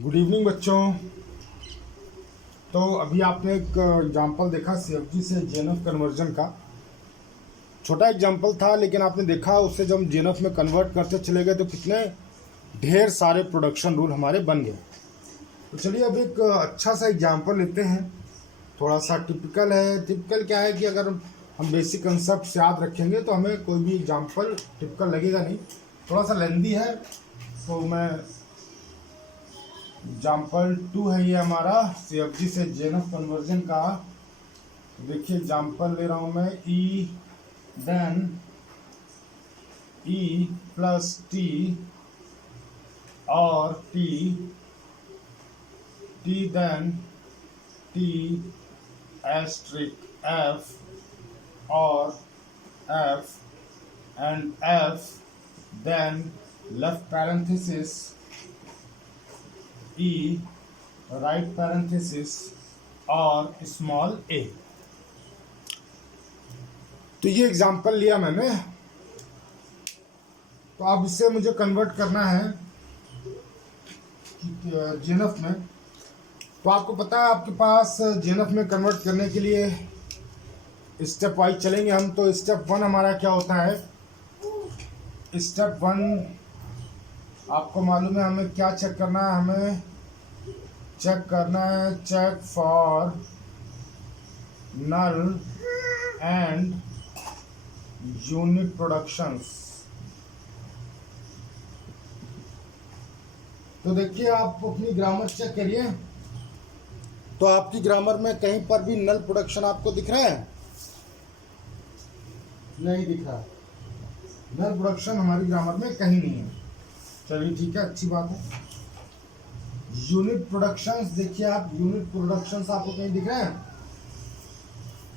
Good evening बच्चों। तो अभी आपने एक एग्जांपल देखा सीएफजी से जेएनएफ कन्वर्जन का। छोटा एग्जांपल था, लेकिन आपने देखा उससे जब हम जेएनएफ में कन्वर्ट करते चले गए तो कितने ढेर सारे प्रोडक्शन रूल हमारे बन गए। तो चलिए अब एक अच्छा सा एग्जांपल लेते हैं। थोड़ा सा टिपिकल है। टिपिकल क्या है कि अगर हम बेसिक कंसेप्ट याद रखेंगे तो हमें कोई भी एग्जांपल टिपिकल लगेगा नहीं। थोड़ा सा लेंदी है तो मैं एग्जाम्पल 2 है ये हमारा सीएफजी से जेएनएफ कन्वर्जन का। देखिए एग्जाम्पल ले रहा हूँ मैं। E then E plus T और T T then T asterisk F और F and F then left parenthesis E right parenthesis और स्मॉल ए। तो ये एग्जांपल लिया मैंने। तो अब इसे मुझे कन्वर्ट करना है जेएनएफ में। तो आपको पता है आपके पास जेएनएफ में कन्वर्ट करने के लिए स्टेप वाइज चलेंगे हम। तो स्टेप 1 हमारा क्या होता है। स्टेप 1 आपको मालूम है हमें क्या चेक करना है। हमें चेक करना है check for null and unit productions. तो देखिए आप अपनी ग्रामर चेक करिए। तो आपकी ग्रामर में कहीं पर भी नल प्रोडक्शन आपको दिख रहा है? नहीं दिख रहा। नल प्रोडक्शन हमारी ग्रामर में कहीं नहीं है। चलिए ठीक है, अच्छी बात है। यूनिट प्रोडक्शंस देखिए आप, यूनिट प्रोडक्शंस आपको कहीं दिख रहे हैं?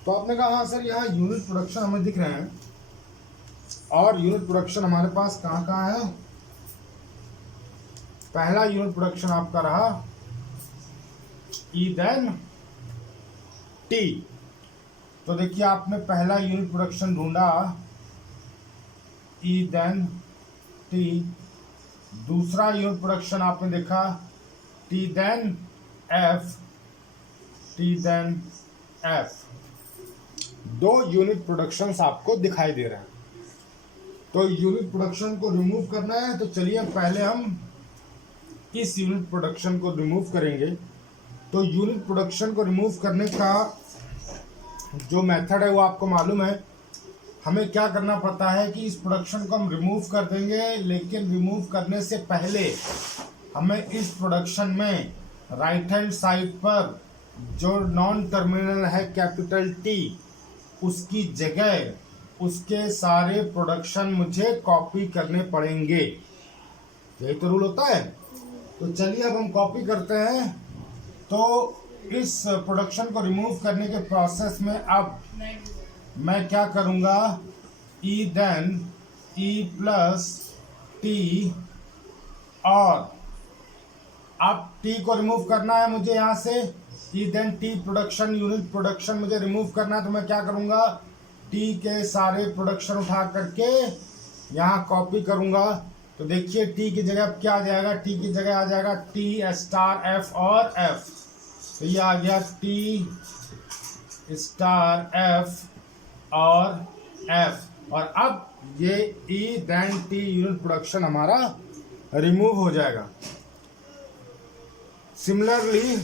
तो आपने कहा हाँ सर यहाँ यूनिट प्रोडक्शन हमें दिख रहे हैं। और यूनिट प्रोडक्शन हमारे पास कहाँ कहाँ है? पहला यूनिट प्रोडक्शन आपका रहा ई देन टी। तो देखिए आपने पहला यूनिट प्रोडक्शन ढूंढा ई देन टी। दूसरा यूनिट प्रोडक्शन आपने देखा T then F, T then F. दो यूनिट प्रोडक्शंस आपको दिखाई दे रहे हैं। तो यूनिट प्रोडक्शन को रिमूव करना है। तो चलिए पहले हम इस यूनिट प्रोडक्शन को रिमूव करेंगे। तो यूनिट प्रोडक्शन को रिमूव करने का जो मेथड है वो आपको मालूम है। हमें क्या करना पड़ता है कि इस प्रोडक्शन को हम रिमूव कर देंगे, लेकिन रिमूव करने से पहले हमें इस प्रोडक्शन में राइट हैंड साइड पर जो नॉन टर्मिनल है कैपिटल टी, उसकी जगह उसके सारे प्रोडक्शन मुझे कॉपी करने पड़ेंगे। यही तो रूल होता है। तो चलिए अब हम कॉपी करते हैं। तो इस प्रोडक्शन को रिमूव करने के प्रोसेस में अब मैं क्या करूँगा, E then E plus T और अब टी को रिमूव करना है मुझे यहाँ से। E then T production unit production मुझे रिमूव करना है। तो मैं क्या करूँगा, टी के सारे प्रोडक्शन उठा करके यहाँ कॉपी करूँगा। तो देखिए टी की जगह अब क्या आ जाएगा, टी की जगह आ जाएगा टी स्टार एफ और एफ। तो ये आ गया टी स्टार एफ और एफ। और अब ये E then T unit production हमारा रिमूव हो जाएगा। सिमिलरली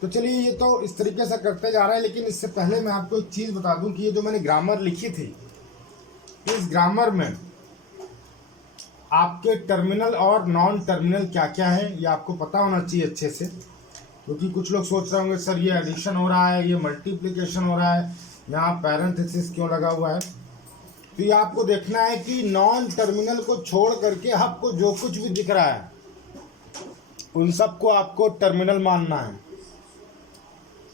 तो चलिए ये तो इस तरीके से करते जा रहे हैं। लेकिन इससे पहले मैं आपको एक चीज़ बता दूं कि ये जो मैंने ग्रामर लिखी थी, इस ग्रामर में आपके टर्मिनल और नॉन टर्मिनल क्या क्या है ये आपको पता होना चाहिए अच्छे से। क्योंकि कुछ लोग सोच रहे होंगे सर ये एडिशन हो रहा है, ये मल्टीप्लिकेशन हो रहा है, यहाँ पैरेंथेसिस क्यों लगा हुआ है। तो ये आपको देखना है कि नॉन टर्मिनल को छोड़ करके आपको जो कुछ भी दिख रहा है उन सबको आपको टर्मिनल मानना है।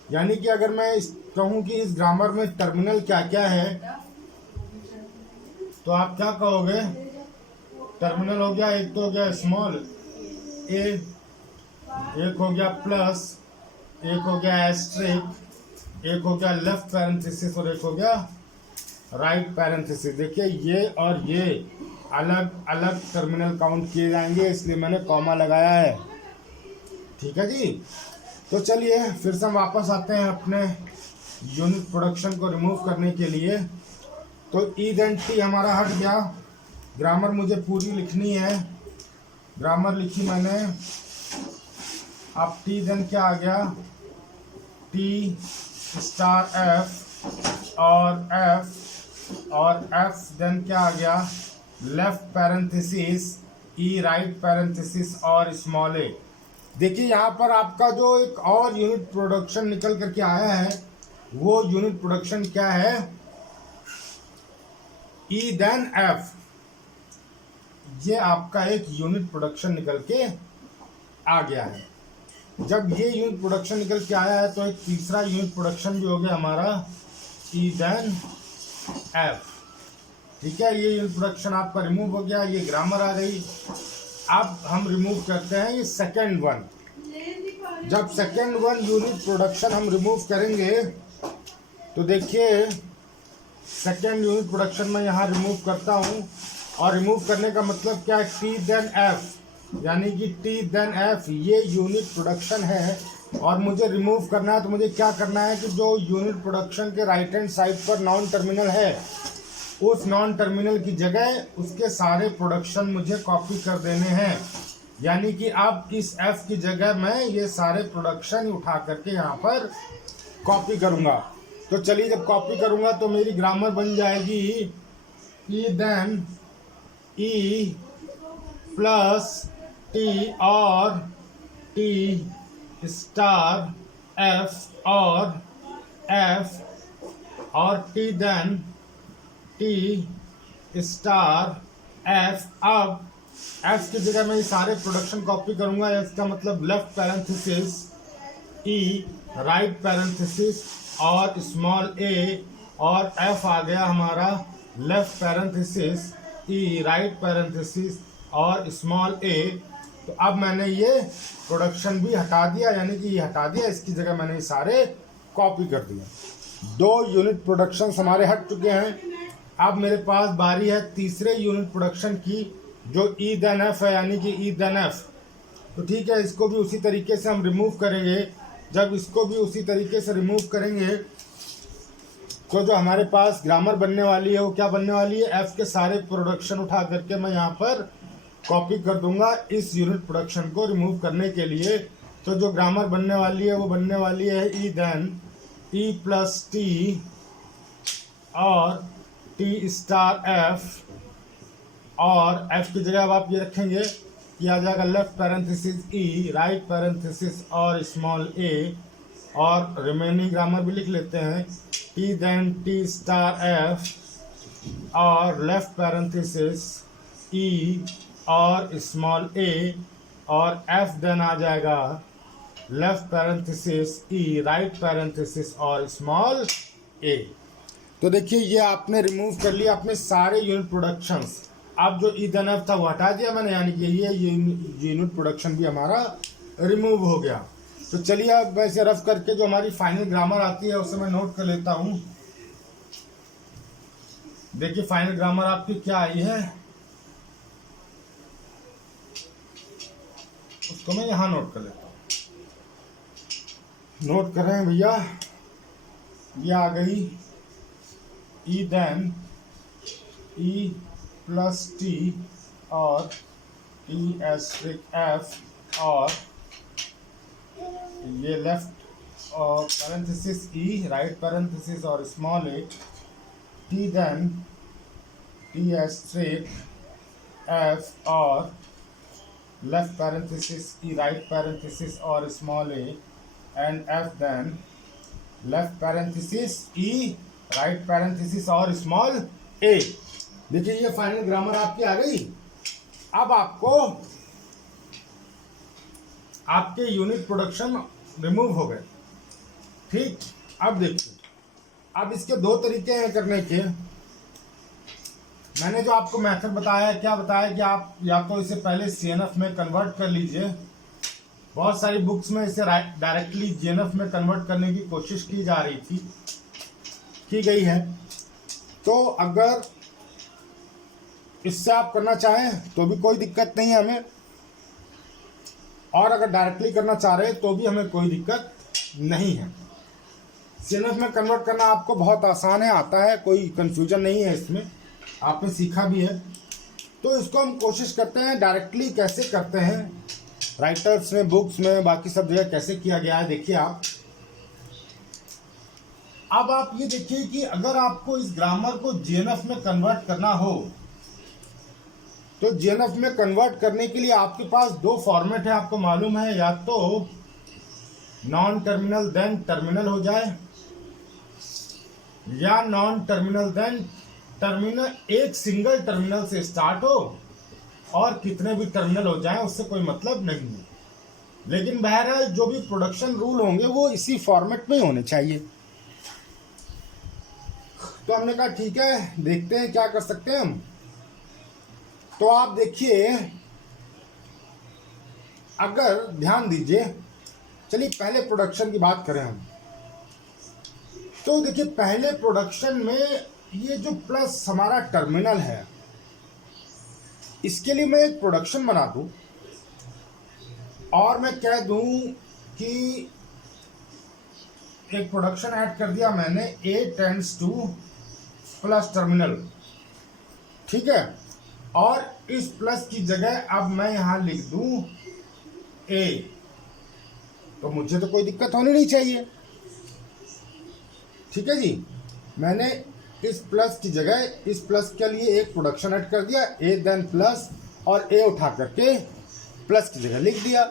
यानी कि अगर मैं कहूँ कि इस ग्रामर में टर्मिनल क्या क्या है, तो आप क्या कहोगे, टर्मिनल हो गया, एक तो हो गया स्मॉल ए, एक हो गया प्लस, एक हो गया एस्ट्रिक, एक हो गया लेफ्ट पैरेंथेसिस और एक हो गया राइट पैरेंथेसिस। देखिए ये और ये अलग अलग टर्मिनल काउंट किए जाएंगे, इसलिए मैंने कॉमा लगाया है। ठीक है जी। तो चलिए फिर से हम वापस आते हैं अपने यूनिट प्रोडक्शन को रिमूव करने के लिए। तो ई देन टी हमारा हट गया। ग्रामर मुझे पूरी लिखनी है, ग्रामर लिखी मैंने। अब टी देन क्या आ गया, टी स्टार एफ और एफ देन क्या आ गया, left parenthesis E right parenthesis और स्मॉल ए। देखिए यहाँ पर आपका जो एक और यूनिट प्रोडक्शन निकल करके आया है, वो यूनिट प्रोडक्शन क्या है, ई देन एफ। ये आपका एक यूनिट प्रोडक्शन निकल के आ गया है। जब ये यूनिट प्रोडक्शन निकल के आया है तो एक तीसरा यूनिट प्रोडक्शन भी हो गया हमारा ई देन एफ। ठीक है, ये यूनिट प्रोडक्शन आपका रिमूव हो गया, ये ग्रामर आ गई। अब हम रिमूव करते हैं ये सेकेंड वन। जब सेकेंड वन यूनिट प्रोडक्शन हम रिमूव करेंगे तो देखिए सेकेंड यूनिट प्रोडक्शन में यहाँ रिमूव करता हूँ, और रिमूव करने का मतलब क्या है, टी देन एफ, यानी कि टी देन एफ ये यूनिट प्रोडक्शन है। और मुझे रिमूव करना है तो मुझे क्या करना है कि जो यूनिट प्रोडक्शन के राइट हैंड साइड पर नॉन टर्मिनल है, उस नॉन टर्मिनल की जगह उसके सारे प्रोडक्शन मुझे कॉपी कर देने हैं। यानी कि अब इस एफ की जगह मैं ये सारे प्रोडक्शन उठा करके यहाँ पर कॉपी करूँगा। तो चलिए जब कॉपी करूँगा तो मेरी ग्रामर बन जाएगी E then E plus T और टी स्टार एफ और T then T star F. अब एफ की जगह मैं ये सारे प्रोडक्शन कॉपी करूंगा। इसका मतलब left parenthesis E right parenthesis और स्मॉल ए, और एफ आ गया हमारा left parenthesis E right parenthesis और स्मॉल ए। तो अब मैंने ये प्रोडक्शन भी हटा दिया, यानी कि ये हटा दिया, इसकी जगह मैंने ये सारे कॉपी कर दिया। दो यूनिट प्रोडक्शन हमारे हट चुके हैं। अब मेरे पास बारी है तीसरे यूनिट प्रोडक्शन की, जो ई देन एफ है, यानी कि ई देन एफ। तो ठीक है, इसको भी उसी तरीके से हम रिमूव करेंगे। जब इसको भी उसी तरीके से रिमूव करेंगे तो जो हमारे पास ग्रामर बनने वाली है वो क्या बनने वाली है, एफ के सारे प्रोडक्शन उठा करके मैं यहाँ पर कॉपी कर दूंगा इस यूनिट प्रोडक्शन को रिमूव करने के लिए। तो जो ग्रामर बनने वाली है वो बनने वाली है E then E plus T और टी स्टार एफ, और एफ की जगह अब आप ये रखेंगे कि आ जाएगा left parenthesis E right parenthesis और स्मॉल ए, और रिमेनिंग ग्रामर भी लिख लेते हैं T then T star F और लेफ्ट पैरेंथेसिस ई और स्मॉल ए, और एफ देन आ जाएगा left parenthesis E right parenthesis और स्मॉल ए। तो देखिए ये आपने रिमूव कर लिया अपने सारे यूनिट प्रोडक्शंस। अब जो ई देन एफ था वो हटा दिया मैंने, यानी कि ये यूनिट प्रोडक्शन भी हमारा रिमूव हो गया। तो चलिए अब वैसे रफ करके जो हमारी फाइनल ग्रामर आती है उसे मैं नोट कर लेता हूँ। देखिए फाइनल ग्रामर आपकी क्या आई है, उसको मैं यहाँ नोट कर लेता हूँ। नोट कर रहे हैं भैया, ये आ गई E then E plus T और टी एस्ट्रिक एफ, और ये लेफ्ट और पैरेंथेसिस ई राइट पैरेंथेसिस और small a, T then T asterisk F और left parenthesis E right parenthesis और small a, and F then left parenthesis E right parenthesis और small a. देखिए ये final grammar आपकी आ गई। अब आपको आपके यूनिट प्रोडक्शन रिमूव हो गए। ठीक, अब देखिए अब इसके दो तरीके हैं करने के। मैंने जो आपको मेथड बताया, क्या बताया कि आप या तो इसे पहले सीएनएफ में कन्वर्ट कर लीजिए। बहुत सारी बुक्स में इसे डायरेक्टली जीएनएफ में कन्वर्ट करने की कोशिश की जा रही थी, की गई है। तो अगर इससे आप करना चाहें तो भी कोई दिक्कत नहीं है हमें। और अगर डायरेक्टली करना चाह रहे हैं तो भी हमें कोई दिक्कत नहीं है। सीएनएफ में कन्वर्ट करना आपको बहुत आसान है, आता है, कोई कंफ्यूजन नहीं है इसमें, आपने सीखा भी है। तो इसको हम कोशिश करते हैं डायरेक्टली कैसे करते हैं, राइटर्स में, बुक्स में, बाकी सब जगह कैसे किया गया है। देखिए आप, अब आप ये देखिए कि अगर आपको इस ग्रामर को जीएनएफ में कन्वर्ट करना हो तो जीएनएफ में कन्वर्ट करने के लिए आपके पास दो फॉर्मेट है, आपको मालूम है, या तो नॉन टर्मिनल देन टर्मिनल हो जाए, या नॉन टर्मिनल देन टर्मिनल, एक सिंगल टर्मिनल से स्टार्ट हो और कितने भी टर्मिनल हो जाएं उससे कोई मतलब नहीं है। लेकिन बहरहाल जो भी प्रोडक्शन रूल होंगे वो इसी फॉर्मेट में होने चाहिए। तो हमने कहा ठीक है, देखते हैं क्या कर सकते हैं हम। तो आप देखिए, अगर ध्यान दीजिए, चलिए पहले प्रोडक्शन की बात करें हम। तो देखिए पहले प्रोडक्शन में ये जो प्लस हमारा टर्मिनल है, इसके लिए मैं एक प्रोडक्शन बना दूं और मैं कह दूं कि एक प्रोडक्शन ऐड कर दिया मैंने, A tends two plus terminal, ठीक है। और इस प्लस की जगह अब मैं यहां लिख दूं A, तो मुझे तो कोई दिक्कत होनी नहीं चाहिए, ठीक है जी। मैंने इस प्लस की जगह इस प्लस के लिए एक प्रोडक्शन ऐड कर दिया, A देन प्लस, और A उठा करके प्लस की जगह लिख दिया,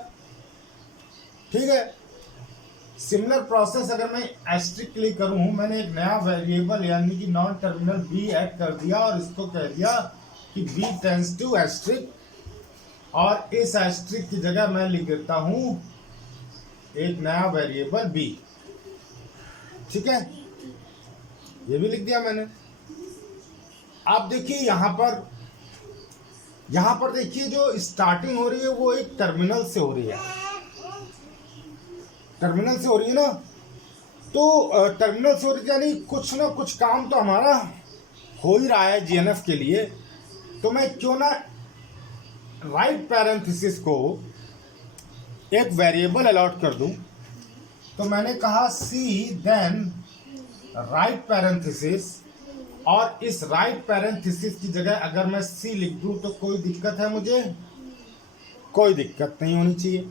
ठीक है। सिमिलर प्रोसेस अगर मैं एस्ट्रिक के लिए करूं, मैंने एक नया वेरिएबल यानी कि नॉन टर्मिनल B ऐड कर दिया और इसको कह दिया कि B टेंड्स टू एस्ट्रिक, और इस एस्ट्रिक की जगह मैं लिख देता हूं एक नया वेरिएबल B, ठीक है, ये भी लिख दिया मैंने। आप देखिए यहां पर देखिए जो स्टार्टिंग हो रही है वो एक टर्मिनल से हो रही है, टर्मिनल से हो रही है ना। तो टर्मिनल से हो रही है यानी कुछ ना कुछ काम तो हमारा हो ही रहा है जीएनएफ के लिए। तो मैं क्यों ना राइट पैरेंथेसिस को एक वेरिएबल अलॉट कर दूं। तो मैंने कहा सी देन राइट पैरेंथेसिस, और इस राइट पैरेंथेसिस की जगह अगर मैं सी लिख दूं तो कोई दिक्कत है मुझे? कोई दिक्कत नहीं होनी चाहिए,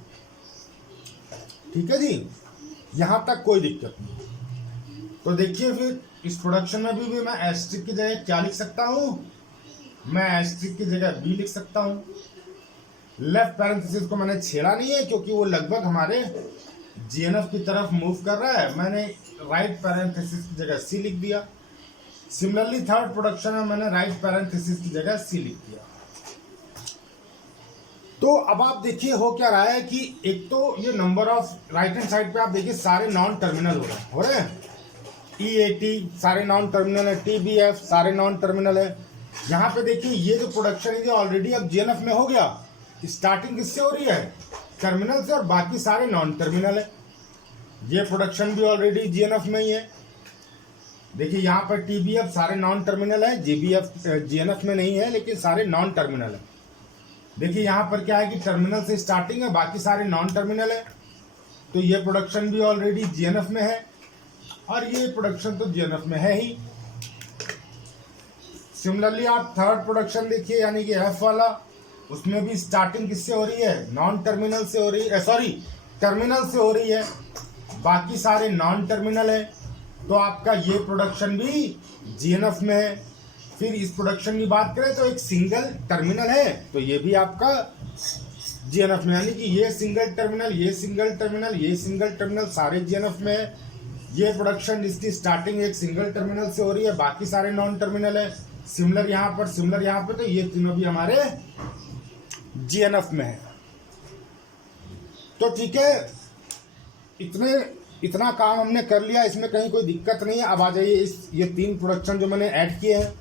ठीक है जी, यहां तक कोई दिक्कत नहीं। तो देखिए फिर इस प्रोडक्शन में भी मैं एस्ट्रिक की जगह क्या लिख सकता हूं, मैं एस्ट्रिक की जगह बी लिख सकता हूं। लेफ्ट पैरेंथेसिस को मैंने छेड़ा नहीं है क्योंकि वो लगभग हमारे जीएनएफ की तरफ मूव कर रहा है, मैंने राइट पैरेंथेसिस की जगह सी लिख दिया। सिमिलरली थर्ड प्रोडक्शन में मैंने राइट पैरेंथेसिस की जगह सी लिख दिया। तो अब आप देखिए हो क्या रहा है कि एक तो ये number of right hand side पे आप देखिए सारे नॉन टर्मिनल हो रहे हैं, EAT सारे नॉन टर्मिनल है, TBF सारे नॉन टर्मिनल है। यहाँ पे देखिए ये जो प्रोडक्शन है ऑलरेडी अब जीएनएफ में हो गया, स्टार्टिंग किससे हो रही है, टर्मिनल से, और बाकी सारे नॉन टर्मिनल है। ये प्रोडक्शन भी ऑलरेडी जीएनएफ में ही है। देखिए यहाँ पर TBF सारे नॉन टर्मिनल है, GBF जीएनएफ में नहीं है लेकिन सारे नॉन टर्मिनल है। देखिए यहाँ पर क्या है कि टर्मिनल से स्टार्टिंग है, बाकी सारे नॉन टर्मिनल है। तो ये प्रोडक्शन भी ऑलरेडी जीएनएफ में है और ये प्रोडक्शन तो जीएनएफ में है ही। सिमिलरली आप थर्ड प्रोडक्शन देखिए यानी कि F वाला, उसमें भी स्टार्टिंग किससे हो रही है, नॉन टर्मिनल से हो रही है, सॉरी टर्मिनल से हो रही है, बाकी सारे नॉन टर्मिनल है। तो आपका ये प्रोडक्शन भी जीएनएफ में है। फिर इस प्रोडक्शन की बात करें तो एक सिंगल टर्मिनल है, तो ये भी आपका जीएनएफ में, यानी कि ये सिंगल टर्मिनल, ये सिंगल टर्मिनल, ये सिंगल टर्मिनल सारे जीएनएफ में है। ये प्रोडक्शन जिसकी स्टार्टिंग एक सिंगल टर्मिनल से हो रही है, बाकी सारे नॉन टर्मिनल है। सिमिलर यहाँ पर, सिमिलर यहाँ पर, तो ये तीनों भी हमारे जीएनएफ में है। तो ठीक है, इतना काम हमने कर लिया, इसमें कहीं कोई दिक्कत नहीं है। अब आ जाइए ये तीन प्रोडक्शन जो मैंने ऐड किए हैं,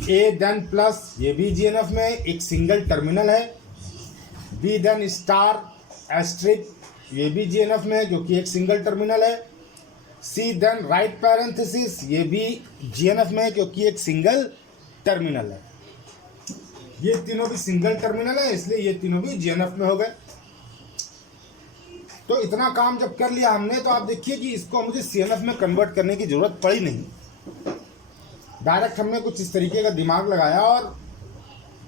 A देन प्लस, ये भी जीएनएफ में एक सिंगल टर्मिनल है। B देन स्टार एस्ट्रिक, ये भी जीएनएफ में है क्योंकि एक सिंगल टर्मिनल है। C देन राइट पैरेंथेसिस, ये भी जीएनएफ में है क्योंकि एक सिंगल टर्मिनल है। ये तीनों भी सिंगल टर्मिनल है, इसलिए ये तीनों भी जीएनएफ में हो गए। तो इतना काम जब कर लिया हमने, तो आप देखिए कि इसको मुझे सीएनएफ में कन्वर्ट करने की जरूरत पड़ी नहीं। डायरेक्ट हमने कुछ इस तरीके का दिमाग लगाया और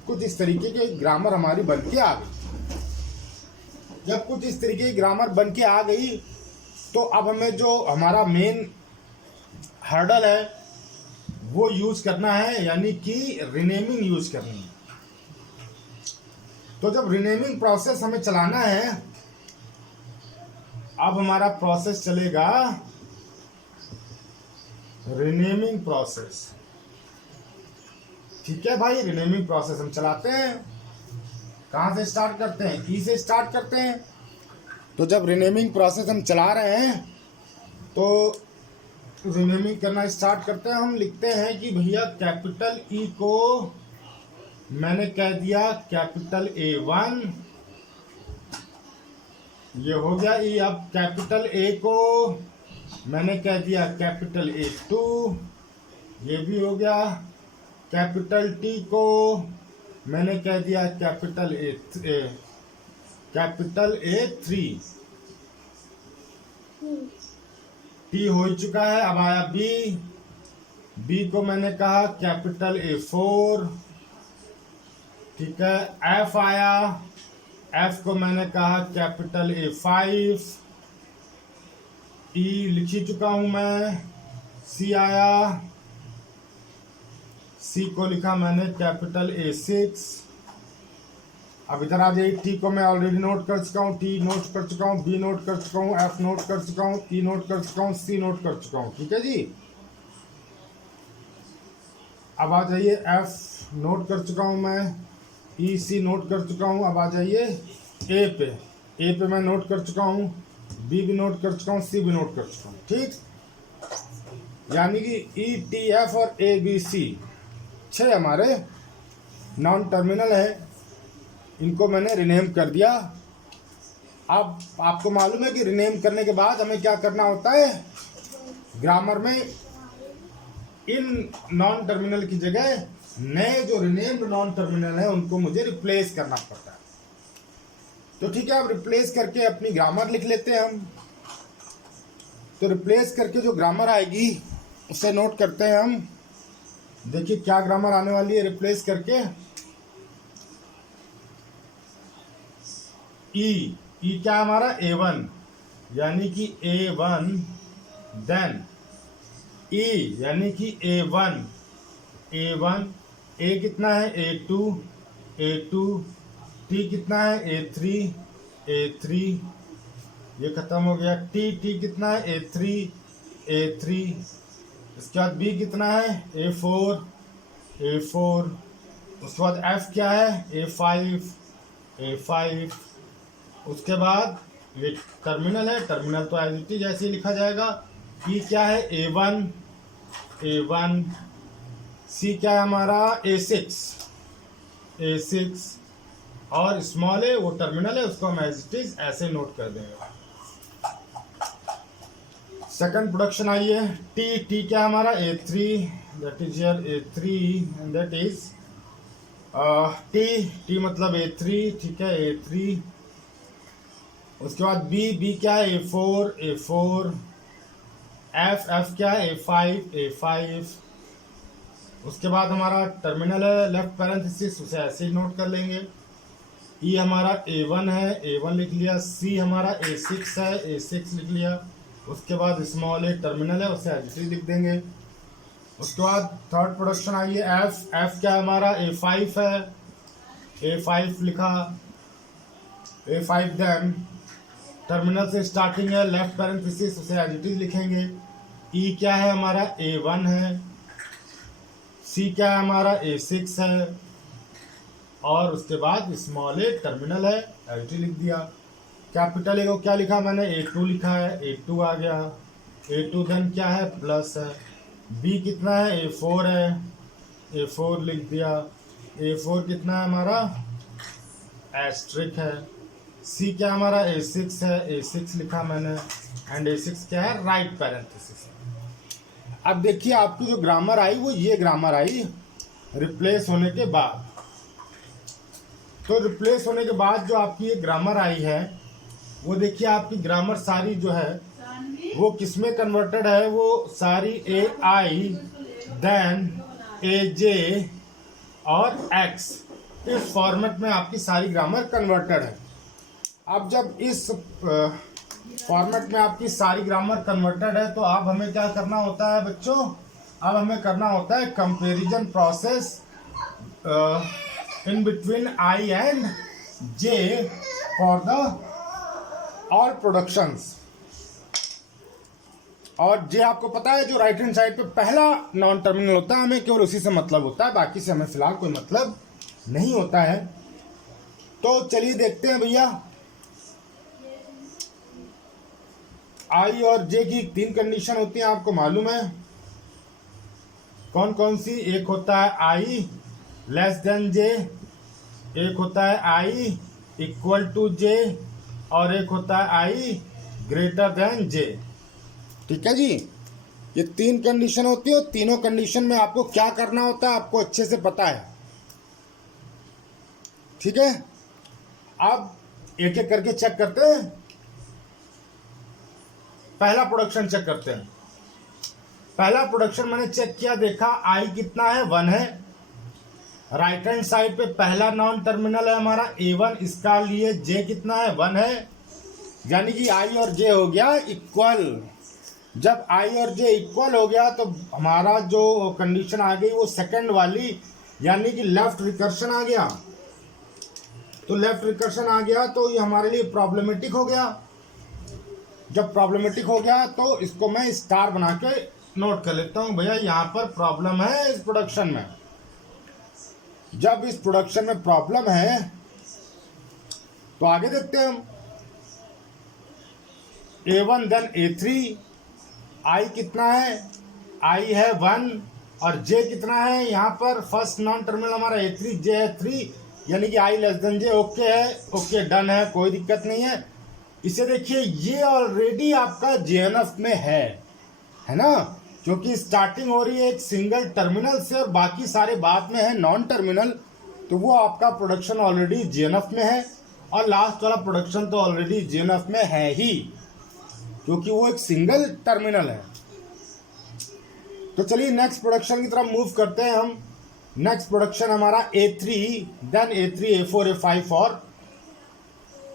कुछ इस तरीके की ग्रामर हमारी बन के आ गई। जब कुछ इस तरीके की ग्रामर बन के आ गई, तो अब हमें जो हमारा मेन हर्डल है वो यूज करना है, यानी कि रिनेमिंग यूज करनी है। तो जब रिनेमिंग प्रोसेस हमें चलाना है, अब हमारा प्रोसेस चलेगा रिनेमिंग प्रोसेस। ठीक है भाई, रिनेमिंग प्रोसेस हम चलाते हैं। कहां से स्टार्ट करते हैं? ई से स्टार्ट करते हैं। तो जब रिनेमिंग प्रोसेस हम चला रहे हैं, तो रिनेमिंग करना स्टार्ट करते हैं। हम लिखते हैं कि भैया कैपिटल ई को मैंने कह दिया कैपिटल A1, ये हो गया ई। अब कैपिटल ए को मैंने कह दिया कैपिटल A2, ये भी हो गया। कैपिटल टी को मैंने कह दिया कैपिटल A3, टी हो चुका है। अब आया बी को मैंने कहा कैपिटल A4, ठीक है। एफ आया, एफ को मैंने कहा कैपिटल A5, ई लिख ही चुका हूं मैं। सी आया, सी को लिखा मैंने कैपिटल A6। अब इधर आ जाइए, टी को मैं ऑलरेडी नोट कर चुका हूँ, टी नोट कर चुका हूँ, बी नोट कर चुका हूँ, एफ नोट कर चुका हूँ, ई नोट कर चुका हूँ, सी नोट कर चुका हूँ। ठीक है जी। अब आ जाइए, एफ नोट कर चुका हूँ मैं, ई सी नोट कर चुका हूँ। अब आ जाइए ए पे मैं नोट कर चुका हूँ, बी भी नोट कर चुका हूँ, सी भी नोट कर चुका हूँ। ठीक, यानी कि ई टी एफ और ए बी सी 6 हमारे नॉन टर्मिनल है, इनको मैंने रिनेम कर दिया। अब आपको मालूम है कि रिनेम करने के बाद हमें क्या करना होता है, ग्रामर में इन नॉन टर्मिनल की जगह नए जो रिनेम्ड नॉन टर्मिनल है उनको मुझे रिप्लेस करना पड़ता है। तो ठीक है, अब रिप्लेस करके अपनी ग्रामर लिख लेते हैं हम। तो रिप्लेस करके जो ग्रामर आएगी उसे नोट करते हैं हम। देखिए क्या ग्रामर आने वाली है रिप्लेस करके। ई क्या हमारा A1, यानी कि A1, देन ई यानी कि A1, ए कितना है A2, टी कितना है A3, ये खत्म हो गया। टी कितना है A3, इसके बाद बी कितना है A4, उसके बाद एफ क्या है A5, उसके बाद ये टर्मिनल है, टर्मिनल तो एज इट इज ऐसे ही लिखा जाएगा। ई क्या है A1, सी क्या है हमारा A6, और स्मॉल ए वो टर्मिनल है, उसको हम एज इट इज ऐसे नोट कर देंगे। सेकंड प्रोडक्शन आई है टी क्या हमारा A3, that is here A3 and that is T मतलब A3, ठीक है A3। उसके बाद बी क्या है A4, एफ क्या है A5। उसके बाद हमारा टर्मिनल है लेफ्ट पैरेंथेसिस, उसे ऐसे ही नोट कर लेंगे। ई हमारा A1 है, A1 लिख लिया। सी हमारा A6 है, A6 लिख लिया। उसके बाद स्मॉल ए टर्मिनल है, उसे एज इट इज लिख देंगे। उसके बाद थर्ड प्रोडक्शन आई है एफ क्या हमारा A5 है, A5 लिखा, A5। देन टर्मिनल से स्टार्टिंग है लेफ्ट पैरेंथेसिस, उसे एज इट इज लिखेंगे। ई क्या है हमारा A1 है, सी क्या है हमारा A6 है, और उसके बाद स्मॉल ए टर्मिनल है, एज इट इज लिख दिया। कैपिटल ए को क्या लिखा मैंने A2 लिखा है, A2 आ गया। A2 देन क्या है प्लस है। बी कितना है A4 है, A4 लिख दिया। A4 कितना है हमारा एस्ट्रिक है। सी क्या हमारा A6 है, A6 लिखा मैंने, एंड A6 क्या है राइट पैरेंथेसिस है। अब देखिए आपकी जो ग्रामर आई वो ये ग्रामर आई रिप्लेस होने के बाद। तो रिप्लेस होने के बाद जो आपकी ये ग्रामर आई है, वो देखिए आपकी ग्रामर सारी जो है वो किस में कन्वर्टेड है, वो सारी ए आई देन ए जे और एक्स, इस फॉर्मेट में आपकी सारी ग्रामर कन्वर्टेड है। अब जब इस फॉर्मेट में आपकी सारी ग्रामर कन्वर्टेड है तो अब हमें क्या करना होता है बच्चों, अब हमें करना होता है comparison process in between I and J for the और प्रोडक्शंस। और जे आपको पता है जो राइट हैंड साइड पे पहला नॉन टर्मिनल होता है, हमें केवल उसी से मतलब होता है, बाकी से हमें फिलहाल कोई मतलब नहीं होता है। तो चलिए देखते हैं भैया, आई और जे की 3 कंडीशन होती हैं, आपको मालूम है कौन कौन सी। एक होता है आई लेस देन जे, एक होता है आई इक्वल टू जे, और एक होता है आई ग्रेटर देन जे। ठीक है जी, ये 3 कंडीशन होती है। तीनों कंडीशन में आपको क्या करना होता है आपको अच्छे से पता है। ठीक है, अब एक एक करके चेक करते हैं। पहला प्रोडक्शन चेक करते हैं। पहला प्रोडक्शन मैंने चेक किया, देखा आई कितना है 1 है। राइट हैंड साइड पे पहला नॉन टर्मिनल है हमारा A1, इसका लिए जे कितना है 1 है, यानी कि आई और जे हो गया इक्वल। जब आई और जे इक्वल हो गया तो हमारा जो कंडीशन आ गई वो सेकंड वाली, यानी कि लेफ्ट रिकर्शन आ गया। तो लेफ्ट रिकर्शन आ गया तो ये हमारे लिए प्रॉब्लमेटिक हो गया। जब प्रॉब्लमेटिक हो गया तो इसको मैं स्टार बना के नोट कर लेता हूं, भैया यहाँ पर प्रॉब्लम है इस प्रोडक्शन में। जब इस प्रोडक्शन में प्रॉब्लम है तो आगे देखते हैं हम। A1 देन A3, आई कितना है, आई है 1 और जे कितना है, यहाँ पर फर्स्ट नॉन टर्मिनल हमारा A3, जे है 3, यानी कि आई लेस देन जे। ओके है, ओके डन है, कोई दिक्कत नहीं है। इसे देखिए ये ऑलरेडी आपका जेएनएफ में है ना, क्योंकि स्टार्टिंग हो रही है एक सिंगल टर्मिनल से और बाकी सारे बाद में है नॉन टर्मिनल, तो वो आपका प्रोडक्शन ऑलरेडी जेएनएफ में है। और लास्ट वाला प्रोडक्शन तो ऑलरेडी जेएनएफ में है ही, क्योंकि वो एक सिंगल टर्मिनल है। तो चलिए नेक्स्ट प्रोडक्शन की तरफ मूव करते हैं हम। नेक्स्ट प्रोडक्शन हमारा A3 then A3 A4 A5 और,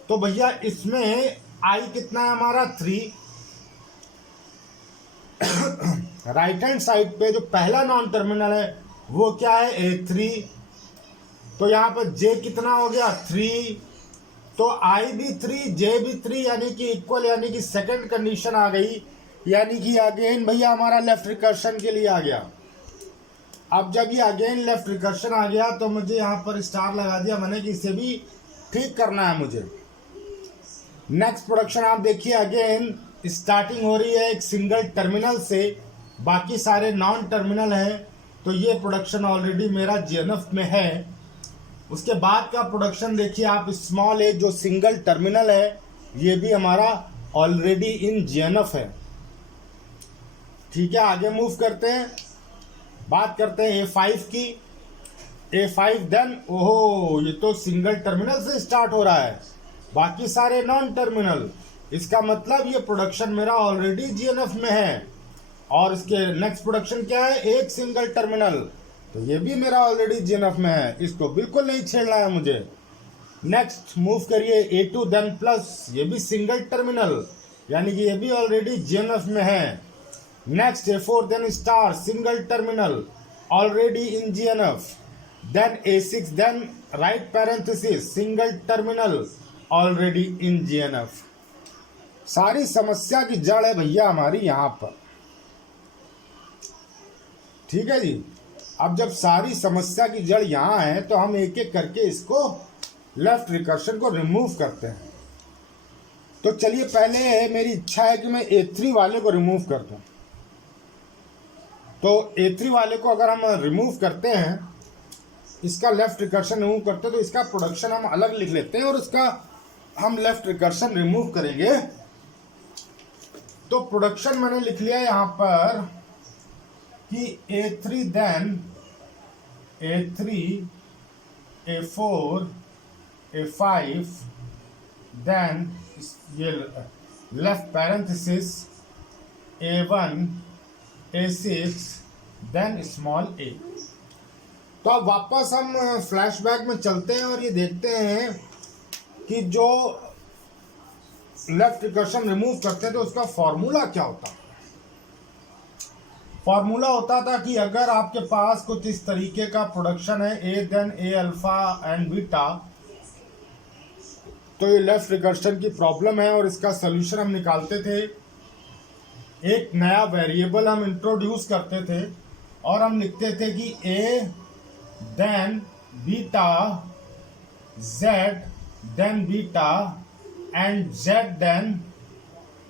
तो भैया इसमें आई कितना है हमारा 3। राइट हैंड साइड पे जो पहला नॉन टर्मिनल है वो क्या है A3, तो यहाँ पर जे कितना हो गया 3, तो आई भी 3 जे भी 3, यानी कि इक्वल, यानी कि सेकंड कंडीशन आ गई, यानी कि अगेन भैया हमारा लेफ्ट रिकर्शन के लिए आ गया। अब जब ये अगेन लेफ्ट रिकर्शन आ गया तो मुझे यहाँ पर स्टार लगा दिया मैंने कि इसे भी ठीक करना है मुझे। नेक्स्ट प्रोडक्शन आप देखिए, अगेन स्टार्टिंग हो रही है एक सिंगल टर्मिनल से, बाकी सारे नॉन टर्मिनल हैं, तो ये प्रोडक्शन ऑलरेडी मेरा जेएनएफ में है। उसके बाद का प्रोडक्शन देखिए आप, स्मॉल ए जो सिंगल टर्मिनल है ये भी हमारा ऑलरेडी इन जेएनएफ है। ठीक है, आगे मूव करते हैं, बात करते हैं A5 की। A5 देन, ओहो ये तो सिंगल टर्मिनल से स्टार्ट हो रहा है, बाकी सारे नॉन टर्मिनल, इसका मतलब ये प्रोडक्शन मेरा ऑलरेडी जीएनएफ में है। और इसके नेक्स्ट प्रोडक्शन क्या है, एक सिंगल टर्मिनल, तो ये भी मेरा ऑलरेडी जीएनएफ में है, इसको बिल्कुल नहीं छेड़ना है मुझे। नेक्स्ट मूव करिए A2 देन प्लस, ये भी सिंगल टर्मिनल, यानी कि ये भी ऑलरेडी जीएनएफ में है। Next A4 then star, single terminal, already in GNF. Then A6 then right parenthesis, single terminal, already in GNF. सारी समस्या की जड़ है भैया हमारी यहाँ पर। ठीक है जी, अब जब सारी समस्या की जड़ यहाँ है तो हम एक एक करके इसको लेफ्ट रिकर्शन को रिमूव करते हैं। तो चलिए पहले मेरी इच्छा है कि मैं A3 वाले को रिमूव कर दूं। तो A3 वाले को अगर हम रिमूव करते हैं, इसका लेफ्ट रिकर्शन रिमूव करते हैं, तो इसका प्रोडक्शन हम अलग लिख लेते हैं और उसका हम लेफ्ट रिकर्शन रिमूव करेंगे। तो प्रोडक्शन मैंने लिख लिया यहाँ पर कि A3 then A3 A4 A5, then ये left parenthesis A1 A6 then small a। तो अब वापस हम फ्लैशबैक में चलते हैं और ये देखते हैं कि जो लेफ्ट रिकर्शन रिमूव करते हैं तो उसका फॉर्मूला क्या होता है। फॉर्मूला होता था कि अगर आपके पास कुछ इस तरीके का प्रोडक्शन है A then A alpha and beta, तो ये लेफ्ट रिकर्शन की प्रॉब्लम है और इसका सोल्यूशन हम निकालते थे। एक नया वेरिएबल हम इंट्रोड्यूस करते थे और हम लिखते थे कि A then beta Z then beta and Z then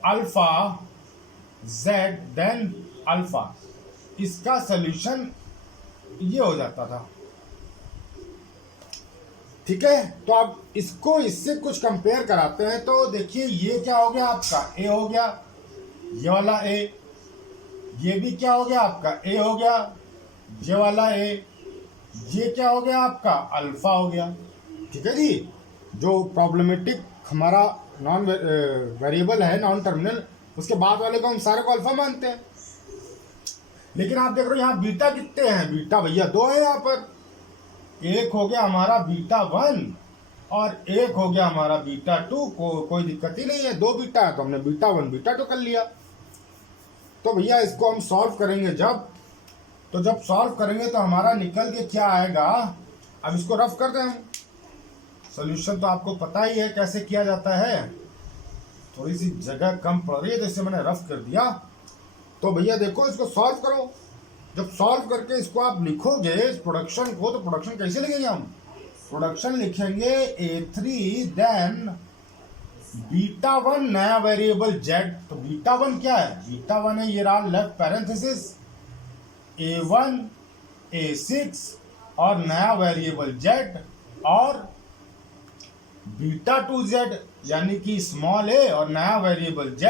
alpha Z then alpha. इसका सोल्यूशन ये हो जाता था। ठीक है, तो अब इसको इससे कुछ कंपेयर कराते हैं। तो देखिए ये क्या हो गया आपका ए हो गया, ये वाला ए, ये भी क्या हो गया आपका ए हो गया, ये वाला ए, ये क्या हो गया आपका अल्फा हो गया। ठीक है जी, जो प्रॉब्लमेटिक हमारा नॉन वेरिएबल है नॉन टर्मिनल, उसके बाद वाले को हम सारे को अल्फा मानते हैं। लेकिन आप देख रहे हो यहाँ बीटा कितने हैं, बीटा भैया 2 है यहाँ पर। एक हो गया हमारा बीटा 1 और एक हो गया हमारा बीटा 2। कोई दिक्कत ही नहीं है, 2 बीटा है तो हमने बीटा 1 बीटा 2 कर लिया। तो भैया इसको हम सॉल्व करेंगे जब सॉल्व करेंगे तो हमारा निकल के क्या आएगा। अब इसको रफ कर दें हम। सोल्यूशन तो आपको पता ही है कैसे किया जाता है, थोड़ी सी जगह कम पड़ रही है तो इसे मैंने रफ कर दिया। तो भैया देखो इसको सॉल्व करो। जब सॉल्व करके इसको आप लिखोगे इस प्रोडक्शन को, तो प्रोडक्शन कैसे लिखेंगे हम, प्रोडक्शन लिखेंगे A3 देन बीटा 1 नया वेरिएबल z। तो बीटा 1 क्या है, बीटा 1 है ये रहा लेफ्ट पैरेंथेसिस A1 A6 और नया वेरिएबल z और बीटा 2z यानी कि स्मॉल a और नया वेरिएबल z।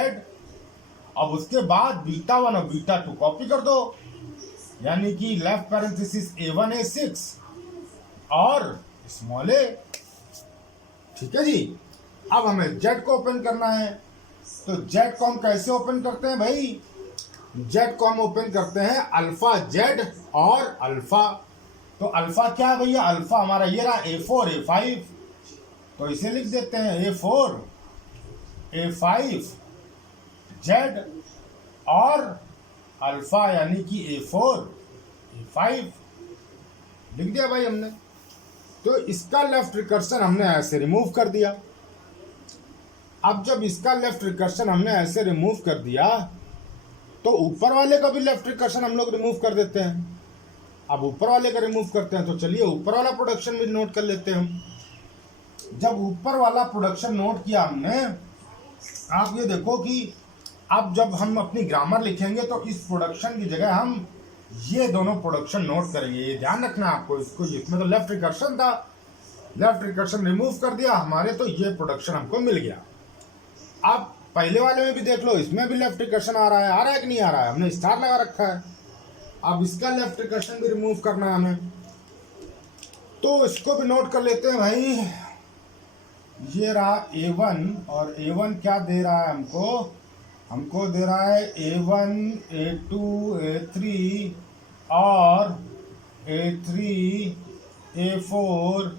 अब उसके बाद बीटा 1 और बीटा 2 कॉपी कर दो, यानी कि लेफ्ट पैरेंथेसिस A1 A6 और स्मॉल a। ठीक है जी, अब हमें z को ओपन करना है। तो z को हम कैसे ओपन करते हैं भाई, z को हम ओपन करते हैं अल्फा z और अल्फा। तो अल्फा क्या है भैया, अल्फा हमारा ये रहा A4 A5, तो इसे लिख देते हैं A4 A5 z और अल्फा यानी कि A4 A5 लिख दिया भाई हमने। तो इसका लेफ्ट रिकर्शन हमने ऐसे रिमूव कर दिया। अब जब इसका लेफ्ट रिकर्शन हमने ऐसे रिमूव कर दिया तो ऊपर वाले का भी लेफ्ट रिकर्शन हम लोग रिमूव कर देते हैं। अब ऊपर वाले का रिमूव करते हैं तो चलिए ऊपर वाला प्रोडक्शन भी नोट कर लेते हैं हम। जब ऊपर वाला प्रोडक्शन नोट किया हमने, आप ये देखो कि अब जब हम अपनी ग्रामर लिखेंगे तो इस प्रोडक्शन की जगह हम ये दोनों प्रोडक्शन नोट करेंगे। ये ध्यान रखना आपको, इसको इसमें तो लेफ्ट रिकर्शन था, लेफ्ट रिकर्शन रिमूव कर दिया हमारे, तो ये प्रोडक्शन हमको मिल गया। अब पहले वाले में भी देख लो, इसमें भी लेफ्ट रिकर्शन आ रहा है कि नहीं आ रहा है, हमने स्टार लगा रखा है। अब इसका लेफ्ट रिकर्शन भी रिमूव करना है हमें, तो इसको भी नोट कर लेते हैं भाई। ये रहा A1 और A1 क्या दे रहा है हमको दे रहा है A1 A2 A3 और A3 A4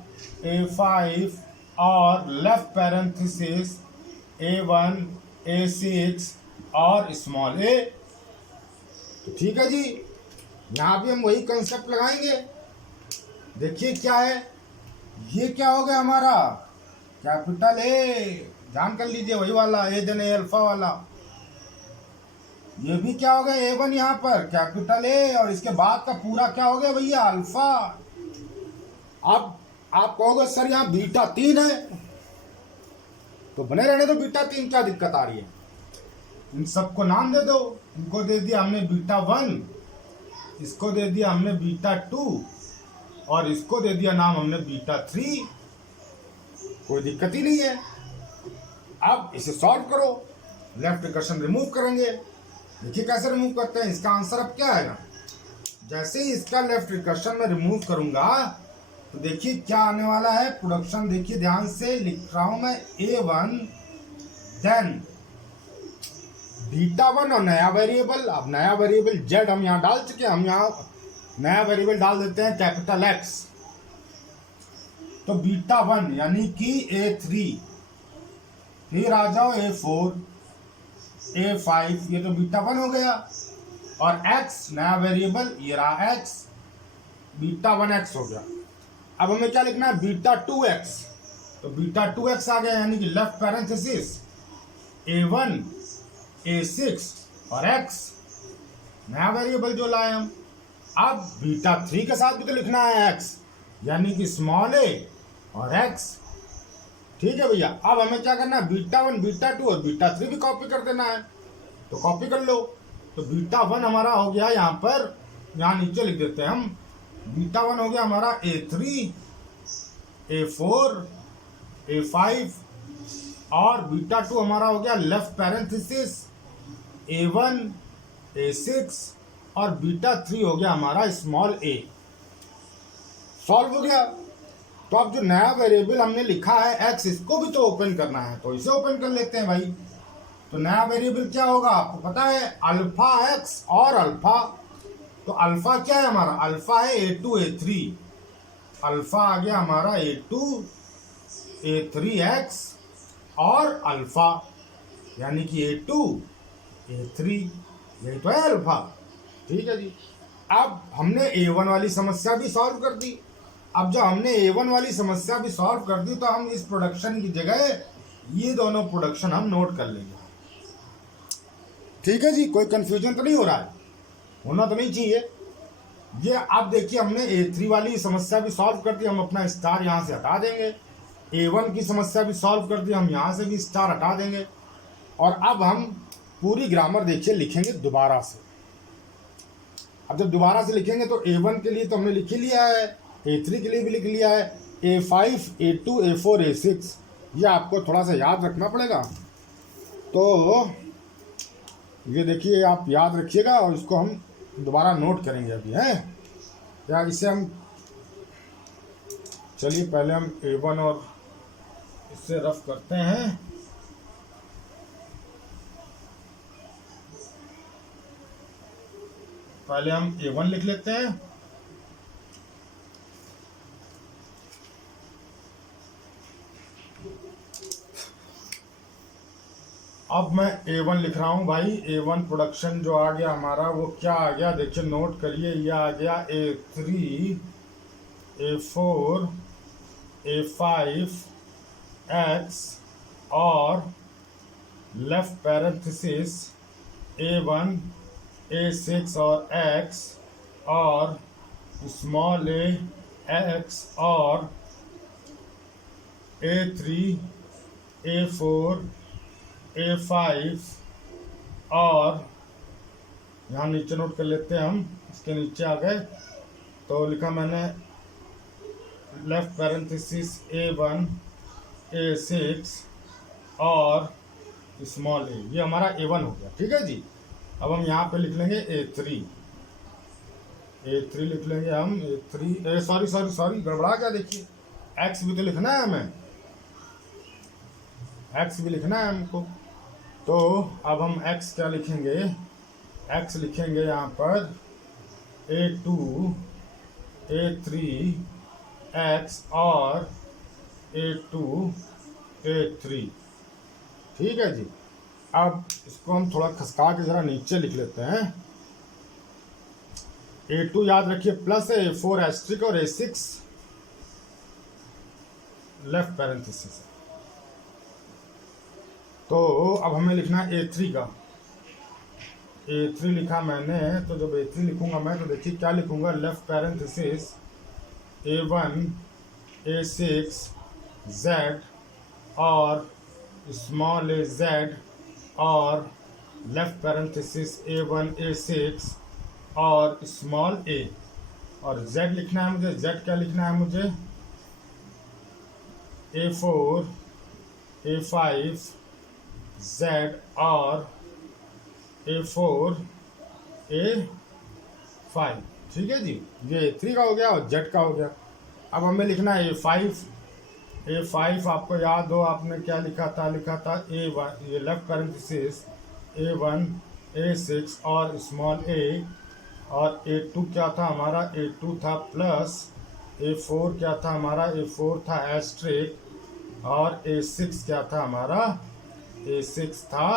A5 और लेफ्ट पैरेंथेसिस A1 A6 और स्मॉल a। तो ठीक है जी, यहाँ भी हम वही कंसेप्ट लगाएंगे। देखिए क्या है, ये क्या हो गया हमारा कैपिटल ए, ध्यान कर लीजिए वही वाला ए देन ए अल्फा वाला। ये भी क्या हो गया A1 यहाँ पर कैपिटल ए और इसके बाद का पूरा क्या हो गया भैया अल्फा। अब आप कहोगे सर यहाँ बीटा 3 है, तो बने रहने दो बीटा 3, क्या दिक्कत आ रही है, इन सबको नाम दे दो। इनको दे दिया हमने बीटा 1, इसको दे दिया हमने बीटा 2 और इसको दे दिया नाम हमने बीटा 3, कोई दिक्कत ही नहीं है। अब इसे सॉल्व करो, लेफ्ट रिकर्शन रिमूव करेंगे। देखिए कैसे रिमूव करते हैं, इसका आंसर अब क्या आएगा। जैसे ही इसका लेफ्ट रिकर्शन में रिमूव करूंगा तो देखिए क्या आने वाला है प्रोडक्शन, देखिए ध्यान से लिख रहा हूं मैं A1 देन बीटा वन और नया वेरिएबल। अब नया वेरिएबल जेड हम यहाँ डाल चुके हैं, हम यहाँ नया वेरिएबल डाल देते हैं कैपिटल एक्स। तो बीटा वन यानी कि A3, फिर आ जाओ A4 A5, ये तो बीटा वन हो गया, और x नया वेरिएबल ये रहा x, बीटा वन एक्स हो गया। अब हमें क्या लिखना है बीटा टू एक्स, तो बीटा टू एक्स आ गया यानी कि लेफ्ट पैरेंथेसिस A1 A6 और x नया वेरिएबल जो लाए हम। अब बीटा थ्री के साथ भी तो लिखना है x यानी कि स्मॉल a और x। ठीक है भैया, अब हमें क्या करना है बीटा वन बीटा टू और बीटा थ्री भी कॉपी कर देना है, तो कॉपी कर लो। तो बीटा वन हमारा हो गया यहाँ पर, यहाँ नीचे लिख देते हैं हम, बीटा वन हो गया हमारा A3 A4 A5 और बीटा टू हमारा हो गया लेफ्ट पैरेंथेसिस A1 A6 और बीटा थ्री हो गया हमारा स्मॉल a। सॉल्व हो गया। तो अब जो नया वेरिएबल हमने लिखा है x, इसको भी तो ओपन करना है, तो इसे ओपन कर लेते हैं भाई। तो नया वेरिएबल क्या होगा आपको पता है, अल्फा x और अल्फा। तो अल्फा क्या है हमारा, अल्फा है A2 A3, अल्फा आ गया हमारा A2 A3x और अल्फा यानी कि A2 A3, यही तो है अल्फा। ठीक है जी। अब हमने A1 वाली समस्या भी सॉल्व कर दी। अब जब हमने A1 वाली समस्या भी सॉल्व कर दी तो हम इस प्रोडक्शन की जगह ये दोनों प्रोडक्शन हम नोट कर लेंगे। ठीक है जी, कोई कंफ्यूजन तो नहीं हो रहा है, होना तो नहीं चाहिए। ये आप देखिए हमने A3 वाली समस्या भी सॉल्व कर दी, हम अपना स्टार यहाँ से हटा देंगे। A1 की समस्या भी सॉल्व कर दी, हम यहाँ से भी स्टार हटा देंगे। और अब हम पूरी ग्रामर देखिए लिखेंगे दोबारा से। अब जब दोबारा से लिखेंगे तो A1 के लिए तो हमने लिख ही लिया है, A3 के लिए भी लिख लिया है, A5 A2 A4 A6 ये आपको थोड़ा सा याद रखना पड़ेगा। तो ये देखिए आप याद रखिएगा और इसको हम दोबारा नोट करेंगे अभी, है या इसे हम, चलिए पहले हम A1 और इससे रफ करते हैं। पहले हम A1 लिख लेते हैं। अब मैं A1 लिख रहा हूं भाई। A1 प्रोडक्शन जो आ गया हमारा वो क्या आ गया, देखिए नोट करिए। ये आ गया A3 A4 A5 X और लेफ्ट पैरेंथेसिस A1 A6 और X और स्मॉल a X और A3 A4 A5 और यहाँ नीचे नोट कर लेते हैं हम, इसके नीचे आ गए तो लिखा मैंने लेफ्ट पैरेंथेसिस A1 A6 और स्मॉल a, ये हमारा A1 हो गया। ठीक है जी। अब हम यहाँ पे लिख लेंगे A3 लिख लेंगे हम A3 सॉरी गड़बड़ा क्या, देखिए X भी तो लिखना है हमें, X भी लिखना है हमको। तो अब हम X क्या लिखेंगे, X लिखेंगे यहाँ पर A2 A3 X और A2 A3। ठीक है जी। अब इसको हम थोड़ा खसका के जरा नीचे लिख लेते हैं। A2 याद रखिए प्लस है, A4 एस्ट्रिक और A6 लेफ्ट पैरेंथेसिस। तो अब हमें लिखना है A3 का। A3 लिखा मैंने, तो जब A3 लिखूंगा मैं तो देखिए क्या लिखूंगा, left parenthesis A1 A6 Z और स्मॉल a Z और लेफ्ट पैरेंथेसिस A1 A6 और स्मॉल a और Z लिखना है मुझे। Z क्या लिखना है मुझे, A4 A5 Z और A4 A5। ठीक है जी, ये A3 का हो गया और Z का हो गया। अब हमें लिखना है A5 आपको याद हो आपने क्या लिखा था A1, ये लेफ्ट पैरेंथेसिस A1 A6 और स्मॉल a, और A2 क्या था हमारा, A2 था प्लस, A4 क्या था हमारा, A4 था एस्ट्रिक, और A6 क्या था हमारा, A6 था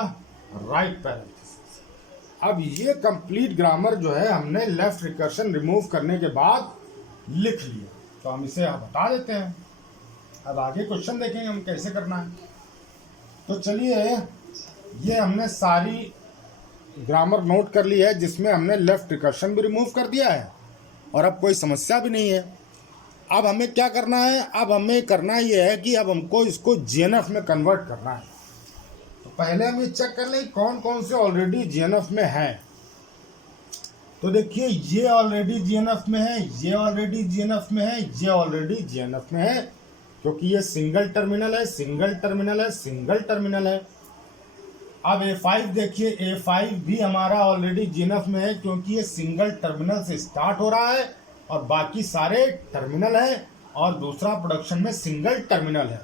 राइट पैरेंथेसिस। अब ये कंप्लीट ग्रामर जो है हमने लेफ्ट रिकर्शन रिमूव करने के बाद लिख लिया, तो हम इसे हटा देते हैं। अब आगे क्वेश्चन देखेंगे हम कैसे करना है। तो चलिए, ये हमने सारी ग्रामर नोट कर ली है जिसमें हमने लेफ्ट रिकर्शन भी रिमूव कर दिया है और अब कोई समस्या भी नहीं है। अब हमें क्या करना है, अब हमें करना ये है कि अब हमको इसको जीएनएफ में कन्वर्ट करना है। तो पहले हम ये चेक कर लें कौन कौन से ऑलरेडी जीएनएफ में है। तो देखिए, ये ऑलरेडी जीएनएफ में है, ये ऑलरेडी जीएनएफ में है, ये ऑलरेडी जीएनएफ में है, क्योंकि ये सिंगल टर्मिनल है, सिंगल टर्मिनल है, सिंगल टर्मिनल है। अब A5 देखिए, A5 भी हमारा ऑलरेडी जीएनएफ में है क्योंकि ये सिंगल टर्मिनल से स्टार्ट हो रहा है और बाकी सारे टर्मिनल है, और दूसरा प्रोडक्शन में सिंगल टर्मिनल है।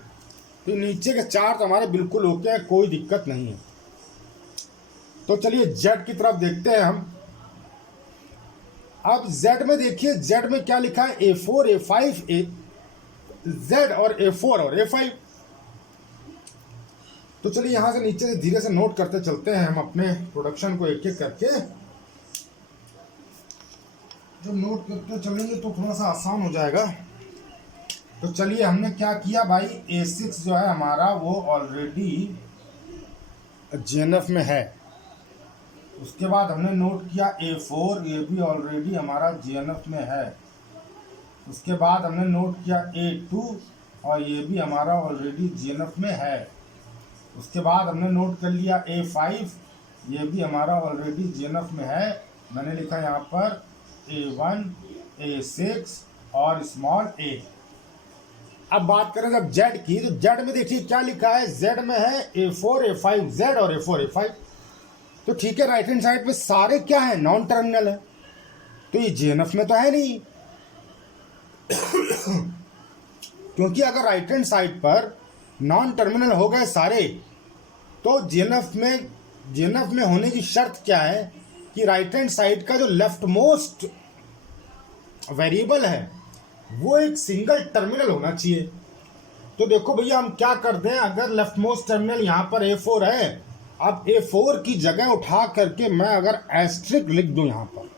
तो नीचे के चार तो हमारे बिल्कुल ओके है, कोई दिक्कत नहीं है। तो चलिए जेड की तरफ देखते हैं हम। अब जेड में देखिए, जेड में क्या लिखा है, A4 A5 जेड और A4 और A5। तो चलिए यहां से नीचे से धीरे से नोट करते चलते हैं हम अपने प्रोडक्शन को एक एक करके। जब नोट करते चलेंगे तो थोड़ा सा आसान हो जाएगा। तो चलिए, हमने क्या किया भाई, A6 जो है हमारा वो ऑलरेडी जीएनएफ में है। उसके बाद हमने नोट किया A4, ये भी ऑलरेडी हमारा जीएनएफ में है। उसके बाद हमने नोट किया A2 और ये भी हमारा ऑलरेडी जीएनएफ में है। उसके बाद हमने नोट कर लिया A5, ये भी हमारा ऑलरेडी जीएनएफ में है। मैंने लिखा यहाँ पर A1 A6 और स्मॉल a। अब बात करें जब जेड की, तो जेड में देखिए क्या लिखा है, जेड में है A4 A5 जेड और A4 A5। तो ठीक है, राइट हैंड साइड पे सारे क्या है, नॉन टर्मिनल है, तो ये जीएनएफ में तो है नहीं। क्योंकि अगर राइट हैंड साइड पर नॉन टर्मिनल हो गए सारे, तो जीएनएफ में होने की शर्त क्या है कि राइट हैंड साइड का जो लेफ्ट मोस्ट वेरिएबल है वो एक सिंगल टर्मिनल होना चाहिए। तो देखो भैया, हम क्या करते हैं, अगर लेफ्ट मोस्ट टर्मिनल यहाँ पर A4 है, अब A4 की जगह उठा करके मैं अगर एस्ट्रिक लिख दूं यहाँ पर,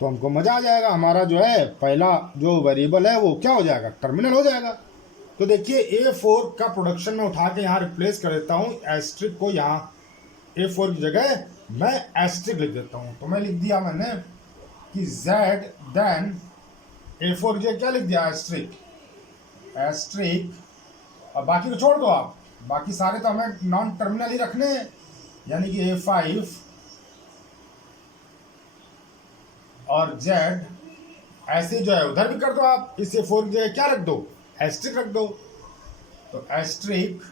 तो हमको मजा आ जाएगा। हमारा जो है पहला जो वेरिएबल है वो क्या हो जाएगा, टर्मिनल हो जाएगा। तो देखिए, A4 का प्रोडक्शन में उठा के यहाँ रिप्लेस कर देता हूँ, एस्ट्रिक को यहाँ A4 की जगह मैं एस्ट्रिक लिख देता हूँ। तो मैं लिख दिया मैंने कि Z देन A4 की जगह क्या लिख दिया, एस्ट्रिक, और बाकी को छोड़ दो आप, बाकी सारे तो हमें नॉन टर्मिनल ही रखने हैं, यानी कि A5 और Z ऐसे जो है उधर भी कर दो आप, इस A4 की जगह क्या रख दो, एस्ट्रिक रख दो। तो एस्ट्रिक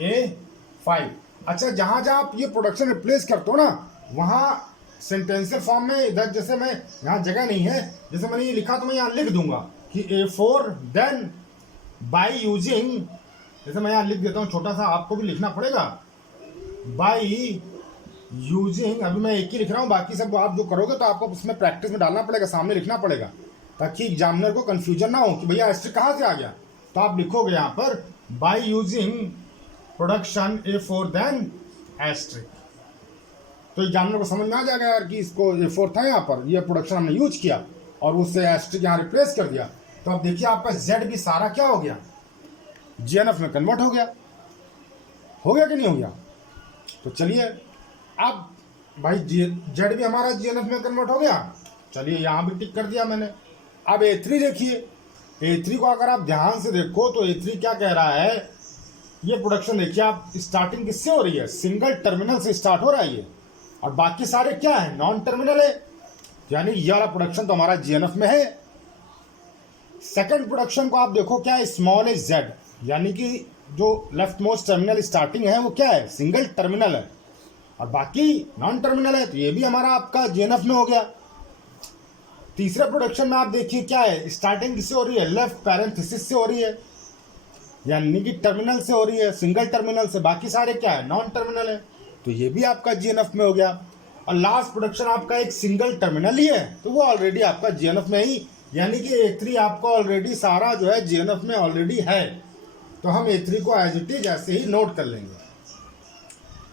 A5। अच्छा, जहां जहां आप ये प्रोडक्शन रिप्लेस करते हो ना, वहां सेंटेंशियल फॉर्म में इधर जैसे मैं यहाँ जगह नहीं है, जैसे मैंने ये लिखा तो मैं यहाँ लिख दूंगा कि A4 देन बाय यूजिंग, जैसे मैं यहाँ लिख देता हूँ छोटा सा, आपको भी लिखना पड़ेगा बाय यूजिंग। अभी मैं एक ही लिख रहा हूँ, बाकी सब आप जो करोगे तो आपको उसमें प्रैक्टिस में डालना पड़ेगा, सामने लिखना पड़ेगा, ताकि एग्जामिनर को कंफ्यूजन ना हो कि भैया एस्ट्रिक कहाँ से आ गया। तो आप लिखोगे यहाँ पर by using production A4 then asterisk, तो एग्जामिनर को समझ में आ जाएगा यार कि इसको A4 था यहाँ पर, ये प्रोडक्शन हमने यूज किया और उससे एस्ट्रिक यहाँ रिप्लेस कर दिया। तो अब देखिए आपका Z भी सारा क्या हो गया, जीएनएफ में कन्वर्ट हो गया कि नहीं हो गया। तो चलिए, अब भाई Z भी हमारा जीएनएफ में कन्वर्ट हो गया। चलिए यहाँ भी टिक कर दिया मैंने। अब A3 देखिए, A3 को अगर आप ध्यान से देखो तो A3 क्या कह रहा है, ये प्रोडक्शन देखिए आप, स्टार्टिंग किससे हो रही है, सिंगल टर्मिनल से स्टार्ट हो रहा है ये, और बाकी सारे क्या है, नॉन टर्मिनल है, यानी ये वाला प्रोडक्शन तो हमारा जीएनएफ में है। सेकंड प्रोडक्शन को आप देखो क्या है, स्मॉल z, यानी कि जो लेफ्ट मोस्ट टर्मिनल स्टार्टिंग है वो क्या है, सिंगल टर्मिनल है, और बाकी नॉन टर्मिनल है, तो ये भी हमारा आपका जीएनएफ में हो गया। तीसरे प्रोडक्शन में आप देखिए क्या है, स्टार्टिंग किससे हो रही है, लेफ्ट पैरेंथेसिस से हो रही है, यानी कि टर्मिनल से हो रही है, सिंगल टर्मिनल से, बाकी सारे क्या है, नॉन टर्मिनल है। तो ये भी आपका जीएनएफ में हो गया। और लास्ट प्रोडक्शन आपका एक सिंगल टर्मिनल ही है, तो वो ऑलरेडी आपका जीएनएफ में ही, यानी कि A3 आपका ऑलरेडी सारा जो है जीएनएफ में ऑलरेडी है। तो हम A3 को एज इट इज ऐसे ही नोट कर लेंगे।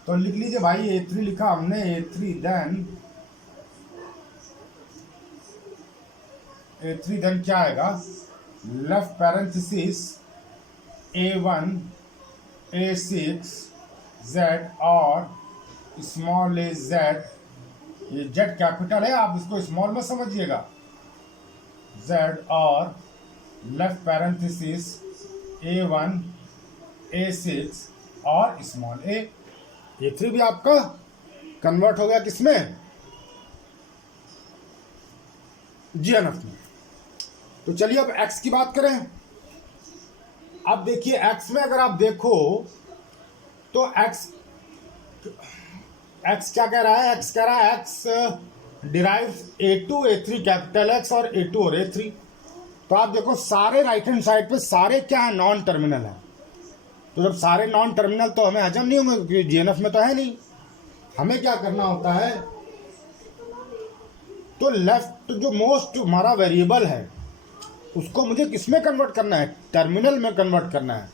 तो लिख लीजिए भाई, A3 लिखा हमने, A3 देन क्या आएगा, left parenthesis A1 A6 Z और स्मॉल a z, ये Z कैपिटल है, आप इसको स्मॉल में समझिएगा, Z और लेफ्ट पैरेंथेसिस A1 A6 और स्मॉल a। A3 भी आपका कन्वर्ट हो गया किसमें, जीएनएफ में। तो चलिए अब X की बात करें। अब देखिए X में अगर आप देखो तो X क्या कह रहा है, X कह रहा है X derives A2 A3 capital X और A2 और A3। तो आप देखो सारे राइट हैंड साइड पे सारे क्या है, नॉन टर्मिनल है। तो जब सारे नॉन टर्मिनल तो हमें हजम नहीं होंगे क्योंकि जीएनएफ में तो है नहीं। हमें क्या करना होता है, तो लेफ्ट जो मोस्ट हमारा वेरिएबल है उसको मुझे किस में कन्वर्ट करना है, टर्मिनल में कन्वर्ट करना है।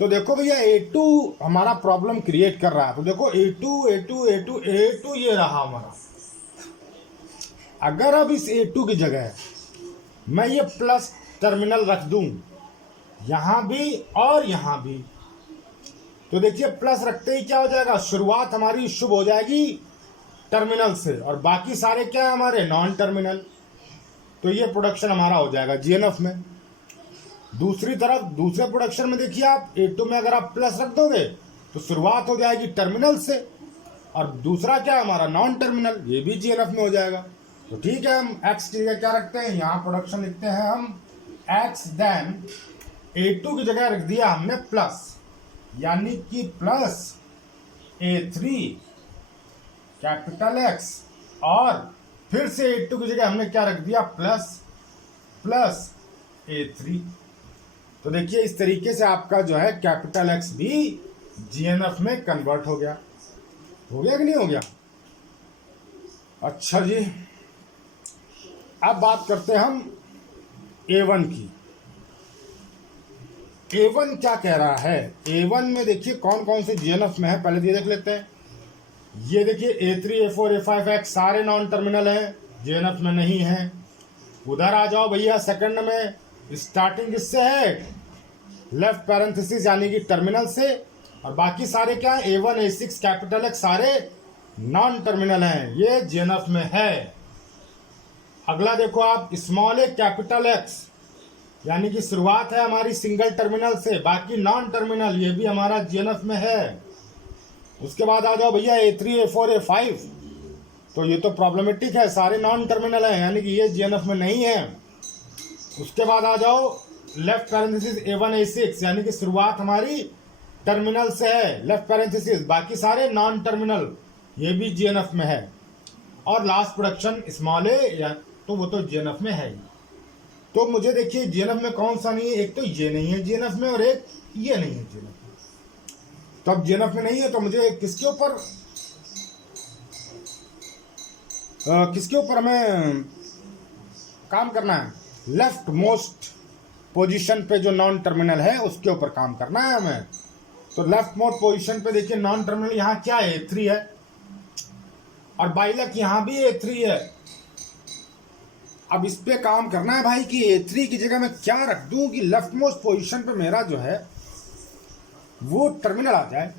तो देखो भैया A2 हमारा प्रॉब्लम क्रिएट कर रहा है। तो देखो A2 ये रहा हमारा। अगर अब इस A2 की जगह मैं ये प्लस टर्मिनल रख दूं यहां भी और यहां भी, तो देखिए प्लस रखते ही क्या हो जाएगा, शुरुआत हमारी शुभ हो जाएगी टर्मिनल से और बाकी सारे क्या है हमारे, नॉन टर्मिनल। तो ये प्रोडक्शन हमारा हो जाएगा जीएनएफ में। दूसरी तरफ दूसरे प्रोडक्शन में देखिए आप A2 में अगर आप प्लस रख दोगे तो शुरुआत हो जाएगी टर्मिनल से और दूसरा क्या है हमारा, नॉन टर्मिनल, ये भी जीएनएफ में हो जाएगा। तो ठीक है, हम X की जगह क्या रखते हैं, यहाँ प्रोडक्शन लिखते हैं हम X देन A2 की जगह रख दिया हमने प्लस, यानी कि प्लस A3 कैपिटल X और फिर से A2 की जगह हमने क्या रख दिया, प्लस A3। तो देखिए इस तरीके से आपका जो है कैपिटल X भी जीएनएफ में कन्वर्ट हो गया कि नहीं हो गया। अच्छा जी, अब बात करते हैं हम A1 की। A1 क्या कह रहा है, A1 में देखिए कौन कौन से जीएनएफ में है, पहले ये देख लेते हैं। ये देखिए A3 A4 A5 X सारे नॉन टर्मिनल हैं, जीएनएफ में नहीं है। उधर आ जाओ भैया, सेकंड में स्टार्टिंग किससे है, लेफ्ट पैरेंथेसिस यानी कि टर्मिनल से और बाकी सारे क्या है, A1 A6 कैपिटल X सारे नॉन टर्मिनल हैं, ये जीएनएफ में है। अगला देखो आप, स्मॉल a कैपिटल X यानी कि शुरुआत है हमारी सिंगल टर्मिनल से, बाकी नॉन टर्मिनल, ये भी हमारा जीएनएफ में है। उसके बाद आ जाओ भैया A3 A4 A5, तो ये तो प्रॉब्लमेटिक है, सारे नॉन टर्मिनल हैं, यानी कि ये जीएनएफ में नहीं है। उसके बाद आ जाओ लेफ्ट पैरेंथेसिस A1 A6 यानी कि शुरुआत हमारी टर्मिनल से है, लेफ्ट पैरेंथेसिस, बाकी सारे नॉन टर्मिनल, ये भी जीएनएफ में है। और लास्ट प्रोडक्शन स्मॉल a, या तो वो तो जीएनएफ में है ही। तो मुझे देखिए जीएनएफ में कौन सा नहीं है, एक तो ये नहीं है जीएनएफ में और एक ये नहीं है जीएनएफ में। तो अब जीएनएफ में नहीं है तो मुझे किसके ऊपर हमें काम करना है, लेफ्ट मोस्ट पोजीशन पे जो नॉन टर्मिनल है उसके ऊपर काम करना है हमें। तो लेफ्ट मोस्ट पोजीशन पे देखिए नॉन टर्मिनल यहाँ क्या है, A3 है और बाइलक यहाँ भी A3 है। अब इस पे काम करना है भाई कि A3 की जगह मैं क्या रख दूं कि लेफ्ट मोस्ट पोजीशन पे मेरा जो है वो टर्मिनल आ जाए।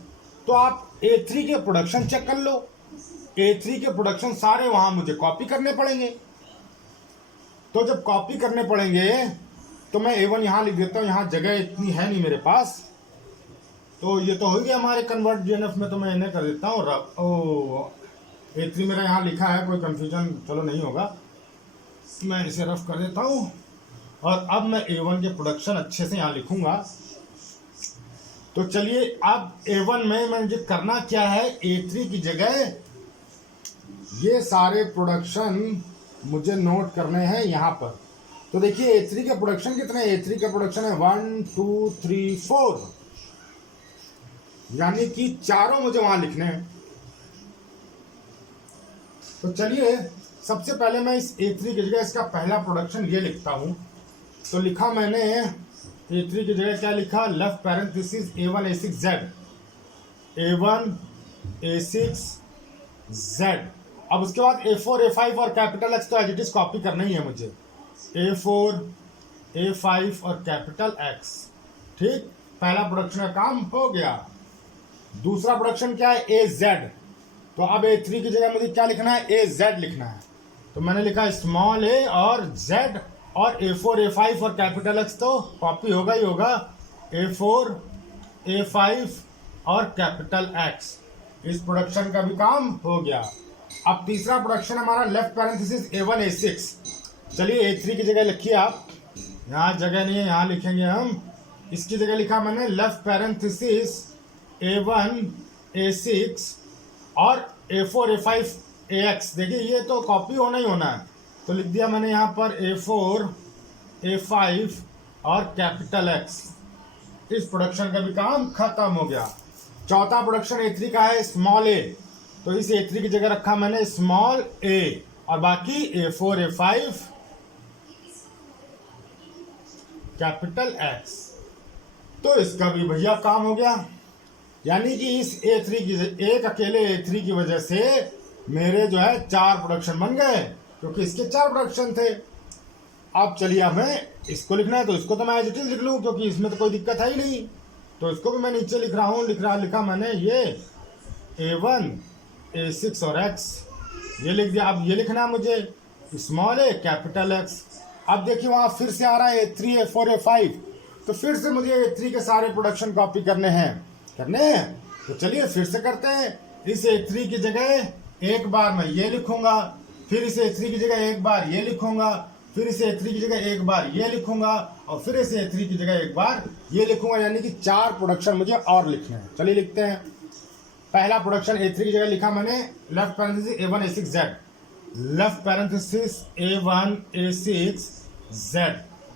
तो आप A3 के प्रोडक्शन चेक कर लो, A3 के प्रोडक्शन सारे वहां मुझे कॉपी करने पड़ेंगे। तो जब कॉपी करने पड़ेंगे तो मैं A1 यहाँ लिख देता हूँ, यहाँ जगह इतनी है नहीं मेरे पास, तो ये तो हो गया हमारे कन्वर्ट जीएनएफ में। तो मैं इन्हें कर देता हूँ A3 मेरा यहाँ लिखा है, कोई कंफ्यूजन चलो नहीं होगा, मैं इसे रफ कर देता हूँ। और अब मैं A1 के प्रोडक्शन अच्छे से यहाँ लिखूंगा। तो चलिए अब A1 में मुझे करना क्या है, A3 की जगह ये सारे प्रोडक्शन मुझे नोट करने हैं यहाँ पर। तो देखिए A3 के प्रोडक्शन कितने हैं? A3 का प्रोडक्शन है 1 2 3 4, यानी कि चारों मुझे वहां लिखने हैं। तो चलिए सबसे पहले मैं इस A3 की जगह इसका पहला प्रोडक्शन ये लिखता हूं। तो लिखा मैंने A3 की जगह क्या लिखा? Left parenthesis A1 A6 Z, A1 A6 Z। अब उसके बाद A4 A5 और कैपिटल X तो एज इट इज कॉपी करना ही है मुझे। A4 A5 और कैपिटल X। ठीक, पहला प्रोडक्शन का काम हो गया। दूसरा प्रोडक्शन क्या है? AZ। तो अब A3 की जगह मुझे क्या लिखना है? AZ लिखना है। तो मैंने लिखा स्मॉल a और Z, और A4 A5 और कैपिटल X तो कॉपी होगा ही होगा। A4 A5 और कैपिटल X, इस प्रोडक्शन का भी काम हो गया। अब तीसरा प्रोडक्शन हमारा लेफ्ट पैरेंथेसिस A1 A6। चलिए A3 की जगह लिखिए आप, यहाँ जगह नहीं है, यहाँ लिखेंगे हम। इसकी जगह लिखा मैंने लेफ्ट पैरेंथेसिस A1 A6 और A4 A5 AX। देखिए ये तो कॉपी होना ही होना है, तो लिख दिया मैंने यहाँ पर A4 A5 और कैपिटल X। इस प्रोडक्शन का भी काम खत्म हो गया। चौथा प्रोडक्शन A3 का है स्मॉल a। तो इस A3 की जगह रखा मैंने स्मॉल a, और बाकी A4 A5 कैपिटल X। तो इसका भी भैया काम हो गया। यानी कि इस A3 की एक अकेले A3 की वजह से मेरे जो है 4 प्रोडक्शन बन गए, क्योंकि इसके 4 प्रोडक्शन थे। अब चलिए हमें इसको लिखना है, तो इसको तो मैं एज इट इज लिख लूँ, क्योंकि इसमें तो कोई दिक्कत है ही नहीं। तो इसको भी मैं नीचे लिख रहा हूँ, लिखा मैंने ये A1 A6 और X, ये लिख दिया। अब ये लिखना है मुझे स्मॉल a कैपिटल X। अब देखिए वहाँ फिर से आ रहा है A3 A4 A5, तो फिर से मुझे A3 के सारे प्रोडक्शन कॉपी करने हैं। तो चलिए फिर से करते हैं। इस A3 की जगह एक बार मैं ये लिखूंगा, फिर इस A3 की जगह एक बार ये लिखूंगा, फिर इस A3 की जगह एक बार ये लिखूंगा, और फिर इस A3 की जगह एक बार ये लिखूंगा। यानी कि 4 प्रोडक्शन मुझे और लिखने हैं। चलिए लिखते हैं। पहला प्रोडक्शन A3 की जगह लिखा मैंने left parenthesis A1 A6 Z, left parenthesis A1 A6 Z,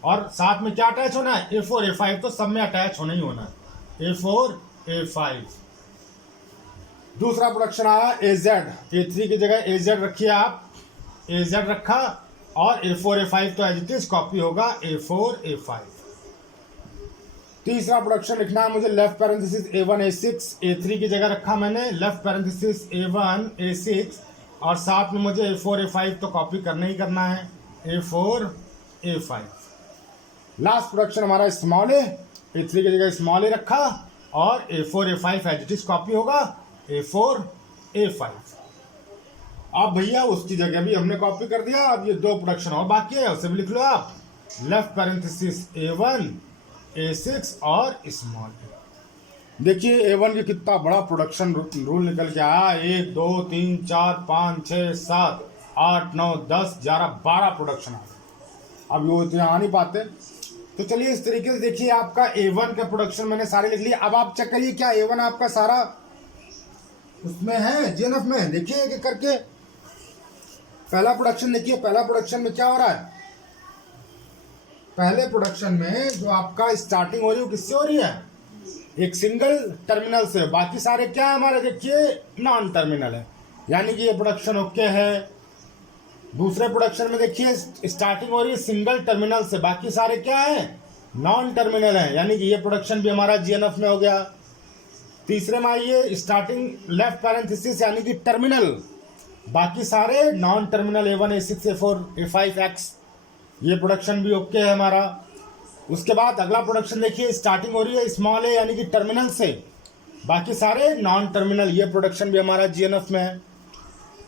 और साथ में क्या अटैच होना है? A4 A5, तो सब में अटैच होना ही होना है, A4 A5। दूसरा प्रोडक्शन आया AZ। A3 की जगह AZ रखिए आप, AZ रखा, और A4 A5 तो एज इट इज कॉपी होगा, A4 A5। तीसरा प्रोडक्शन लिखना है मुझे left parenthesis A1 A6। A3 की जगह रखा मैंने लेफ्ट पैरेंथेसिस A1 A6, और साथ में मुझे A4 A5 तो कॉपी करना ही करना है, A4 A5। लास्ट प्रोडक्शन हमारा स्मॉल a। A3 की जगह स्मॉल a रखा, और A4 A5 as it is copy होगा, A4 A5। अब भैया उसकी जगह भी हमने कॉपी कर दिया। अब ये 2 प्रोडक्शन और बाकी है, उसे भी लिख लो आप, लेफ्ट पैरेंथेसिस A1 A6 और स्मॉल a। देखिए A1 की कितना बड़ा प्रोडक्शन रूल निकल के आया। 1 2 3 4 5 6 7 8 9 10 11 12 प्रोडक्शन आ गए। अब वो तो यहाँ नहीं पाते। तो चलिए इस तरीके से देखिए आपका A1 का प्रोडक्शन मैंने सारे लिख लिए। अब आप चेक करिए क्या A1 आपका सारा उसमें है GNF में। देखिए एक एक करके पहला प्रोडक्शन देखिए। पहला प्रोडक्शन में क्या हो रहा है? पहले प्रोडक्शन में जो आपका स्टार्टिंग हो रही है वो किससे हो रही है? एक सिंगल टर्मिनल से। बाकी सारे क्या है हमारे? देखिए नॉन टर्मिनल है, यानी कि ये प्रोडक्शन ओके है। दूसरे प्रोडक्शन में देखिए स्टार्टिंग हो रही है सिंगल टर्मिनल से, बाकी सारे क्या है? नॉन टर्मिनल है, यानी कि ये प्रोडक्शन भी हमारा GNF में हो गया। तीसरे में आइए स्टार्टिंग लेफ्ट पैरेंथेसिस यानी कि टर्मिनल, बाकी सारे non terminal A1 A6 A4 A5 X, ये प्रोडक्शन भी ओके है हमारा। उसके बाद अगला प्रोडक्शन देखिए स्टार्टिंग हो रही है स्मॉल a यानी कि टर्मिनल से, बाकी सारे नॉन टर्मिनल, ये प्रोडक्शन भी हमारा GNF में है।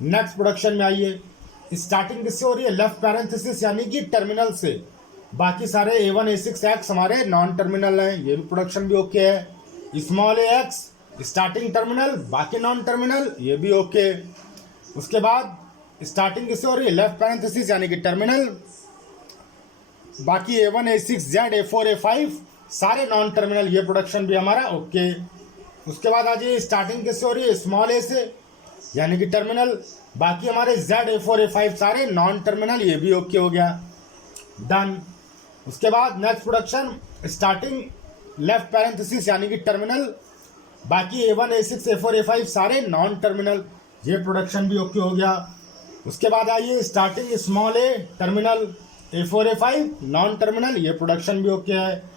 नेक्स्ट प्रोडक्शन में आइए स्टार्टिंग किससे हो रही है? लेफ्ट पैरेंथेसिस यानी कि टर्मिनल से, बाकी सारे A1 A6 X हमारे नॉन टर्मिनल हैं, ये भी प्रोडक्शन भी ओके है। Small a X starting terminal, बाकी नॉन टर्मिनल, ये भी ओके। उसके बाद स्टार्टिंग किससे हो रही है? लेफ्ट पैरेंथेसिस यानी कि टर्मिनल, बाकी A1 A6 Z A4 A5 सारे नॉन टर्मिनल, ये प्रोडक्शन भी हमारा ओके। उसके बाद आ जाइए स्टार्टिंग किससे हो रही है? स्मॉल a से, यानी कि टर्मिनल। बाकी हमारे Z A4 A5 सारे नॉन टर्मिनल, ये भी ओके हो गया, डन। उसके बाद next production starting left parenthesis यानी कि टर्मिनल, बाकी A1 A6 A4 A5 सारे नॉन टर्मिनल, ये प्रोडक्शन भी ओके हो गया। उसके बाद आइए starting small a terminal A4 A5 non terminal, ये प्रोडक्शन भी ओके है।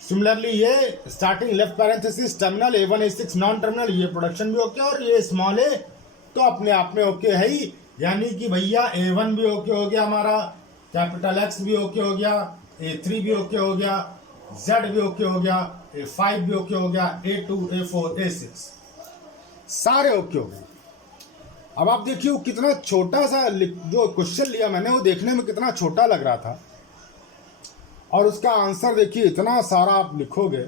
सिमिलरली ये starting left parenthesis terminal A1 A6 non terminal, ये प्रोडक्शन भी ओके, और ये स्मॉल ए तो अपने आप में ओके है ही। यानी कि भैया A1 भी ओके हो गया हमारा, कैपिटल X भी ओके हो गया, A3 भी ओके हो गया, Z भी ओके हो गया, A5 भी ओके हो गया, A2 A4 A6 सारे ओके हो गए। अब आप देखिए वो कितना छोटा सा जो क्वेश्चन लिया मैंने, वो देखने में कितना छोटा लग रहा था, और उसका आंसर देखिए इतना सारा आप लिखोगे।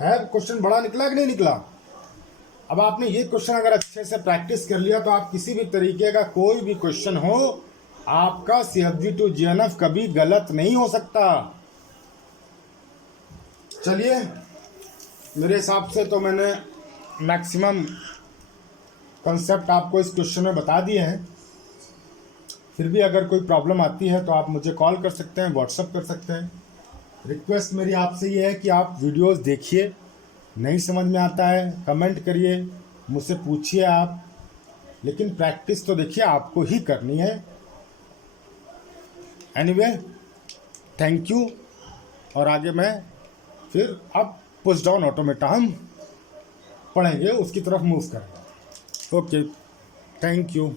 है क्वेश्चन बड़ा निकला कि नहीं निकला? अब आपने ये क्वेश्चन अगर अच्छे से प्रैक्टिस कर लिया तो आप किसी भी तरीके का कोई भी क्वेश्चन हो, आपका CFG to GNF कभी गलत नहीं हो सकता। चलिए, मेरे हिसाब से तो मैंने मैक्सिमम कंसेप्ट आपको इस क्वेश्चन में बता दिए हैं। फिर भी अगर कोई प्रॉब्लम आती है तो आप मुझे कॉल कर सकते हैं, व्हाट्सअप कर सकते हैं। रिक्वेस्ट मेरी आपसे ये है कि आप वीडियोस देखिए, नहीं समझ में आता है कमेंट करिए, मुझसे पूछिए आप, लेकिन प्रैक्टिस तो देखिए आपको ही करनी है। Anyway, thank you. और आगे मैं फिर अब पुश डाउन ऑटोमेटा हम पढ़ेंगे, उसकी तरफ मूव करेंगे। Okay, thank you.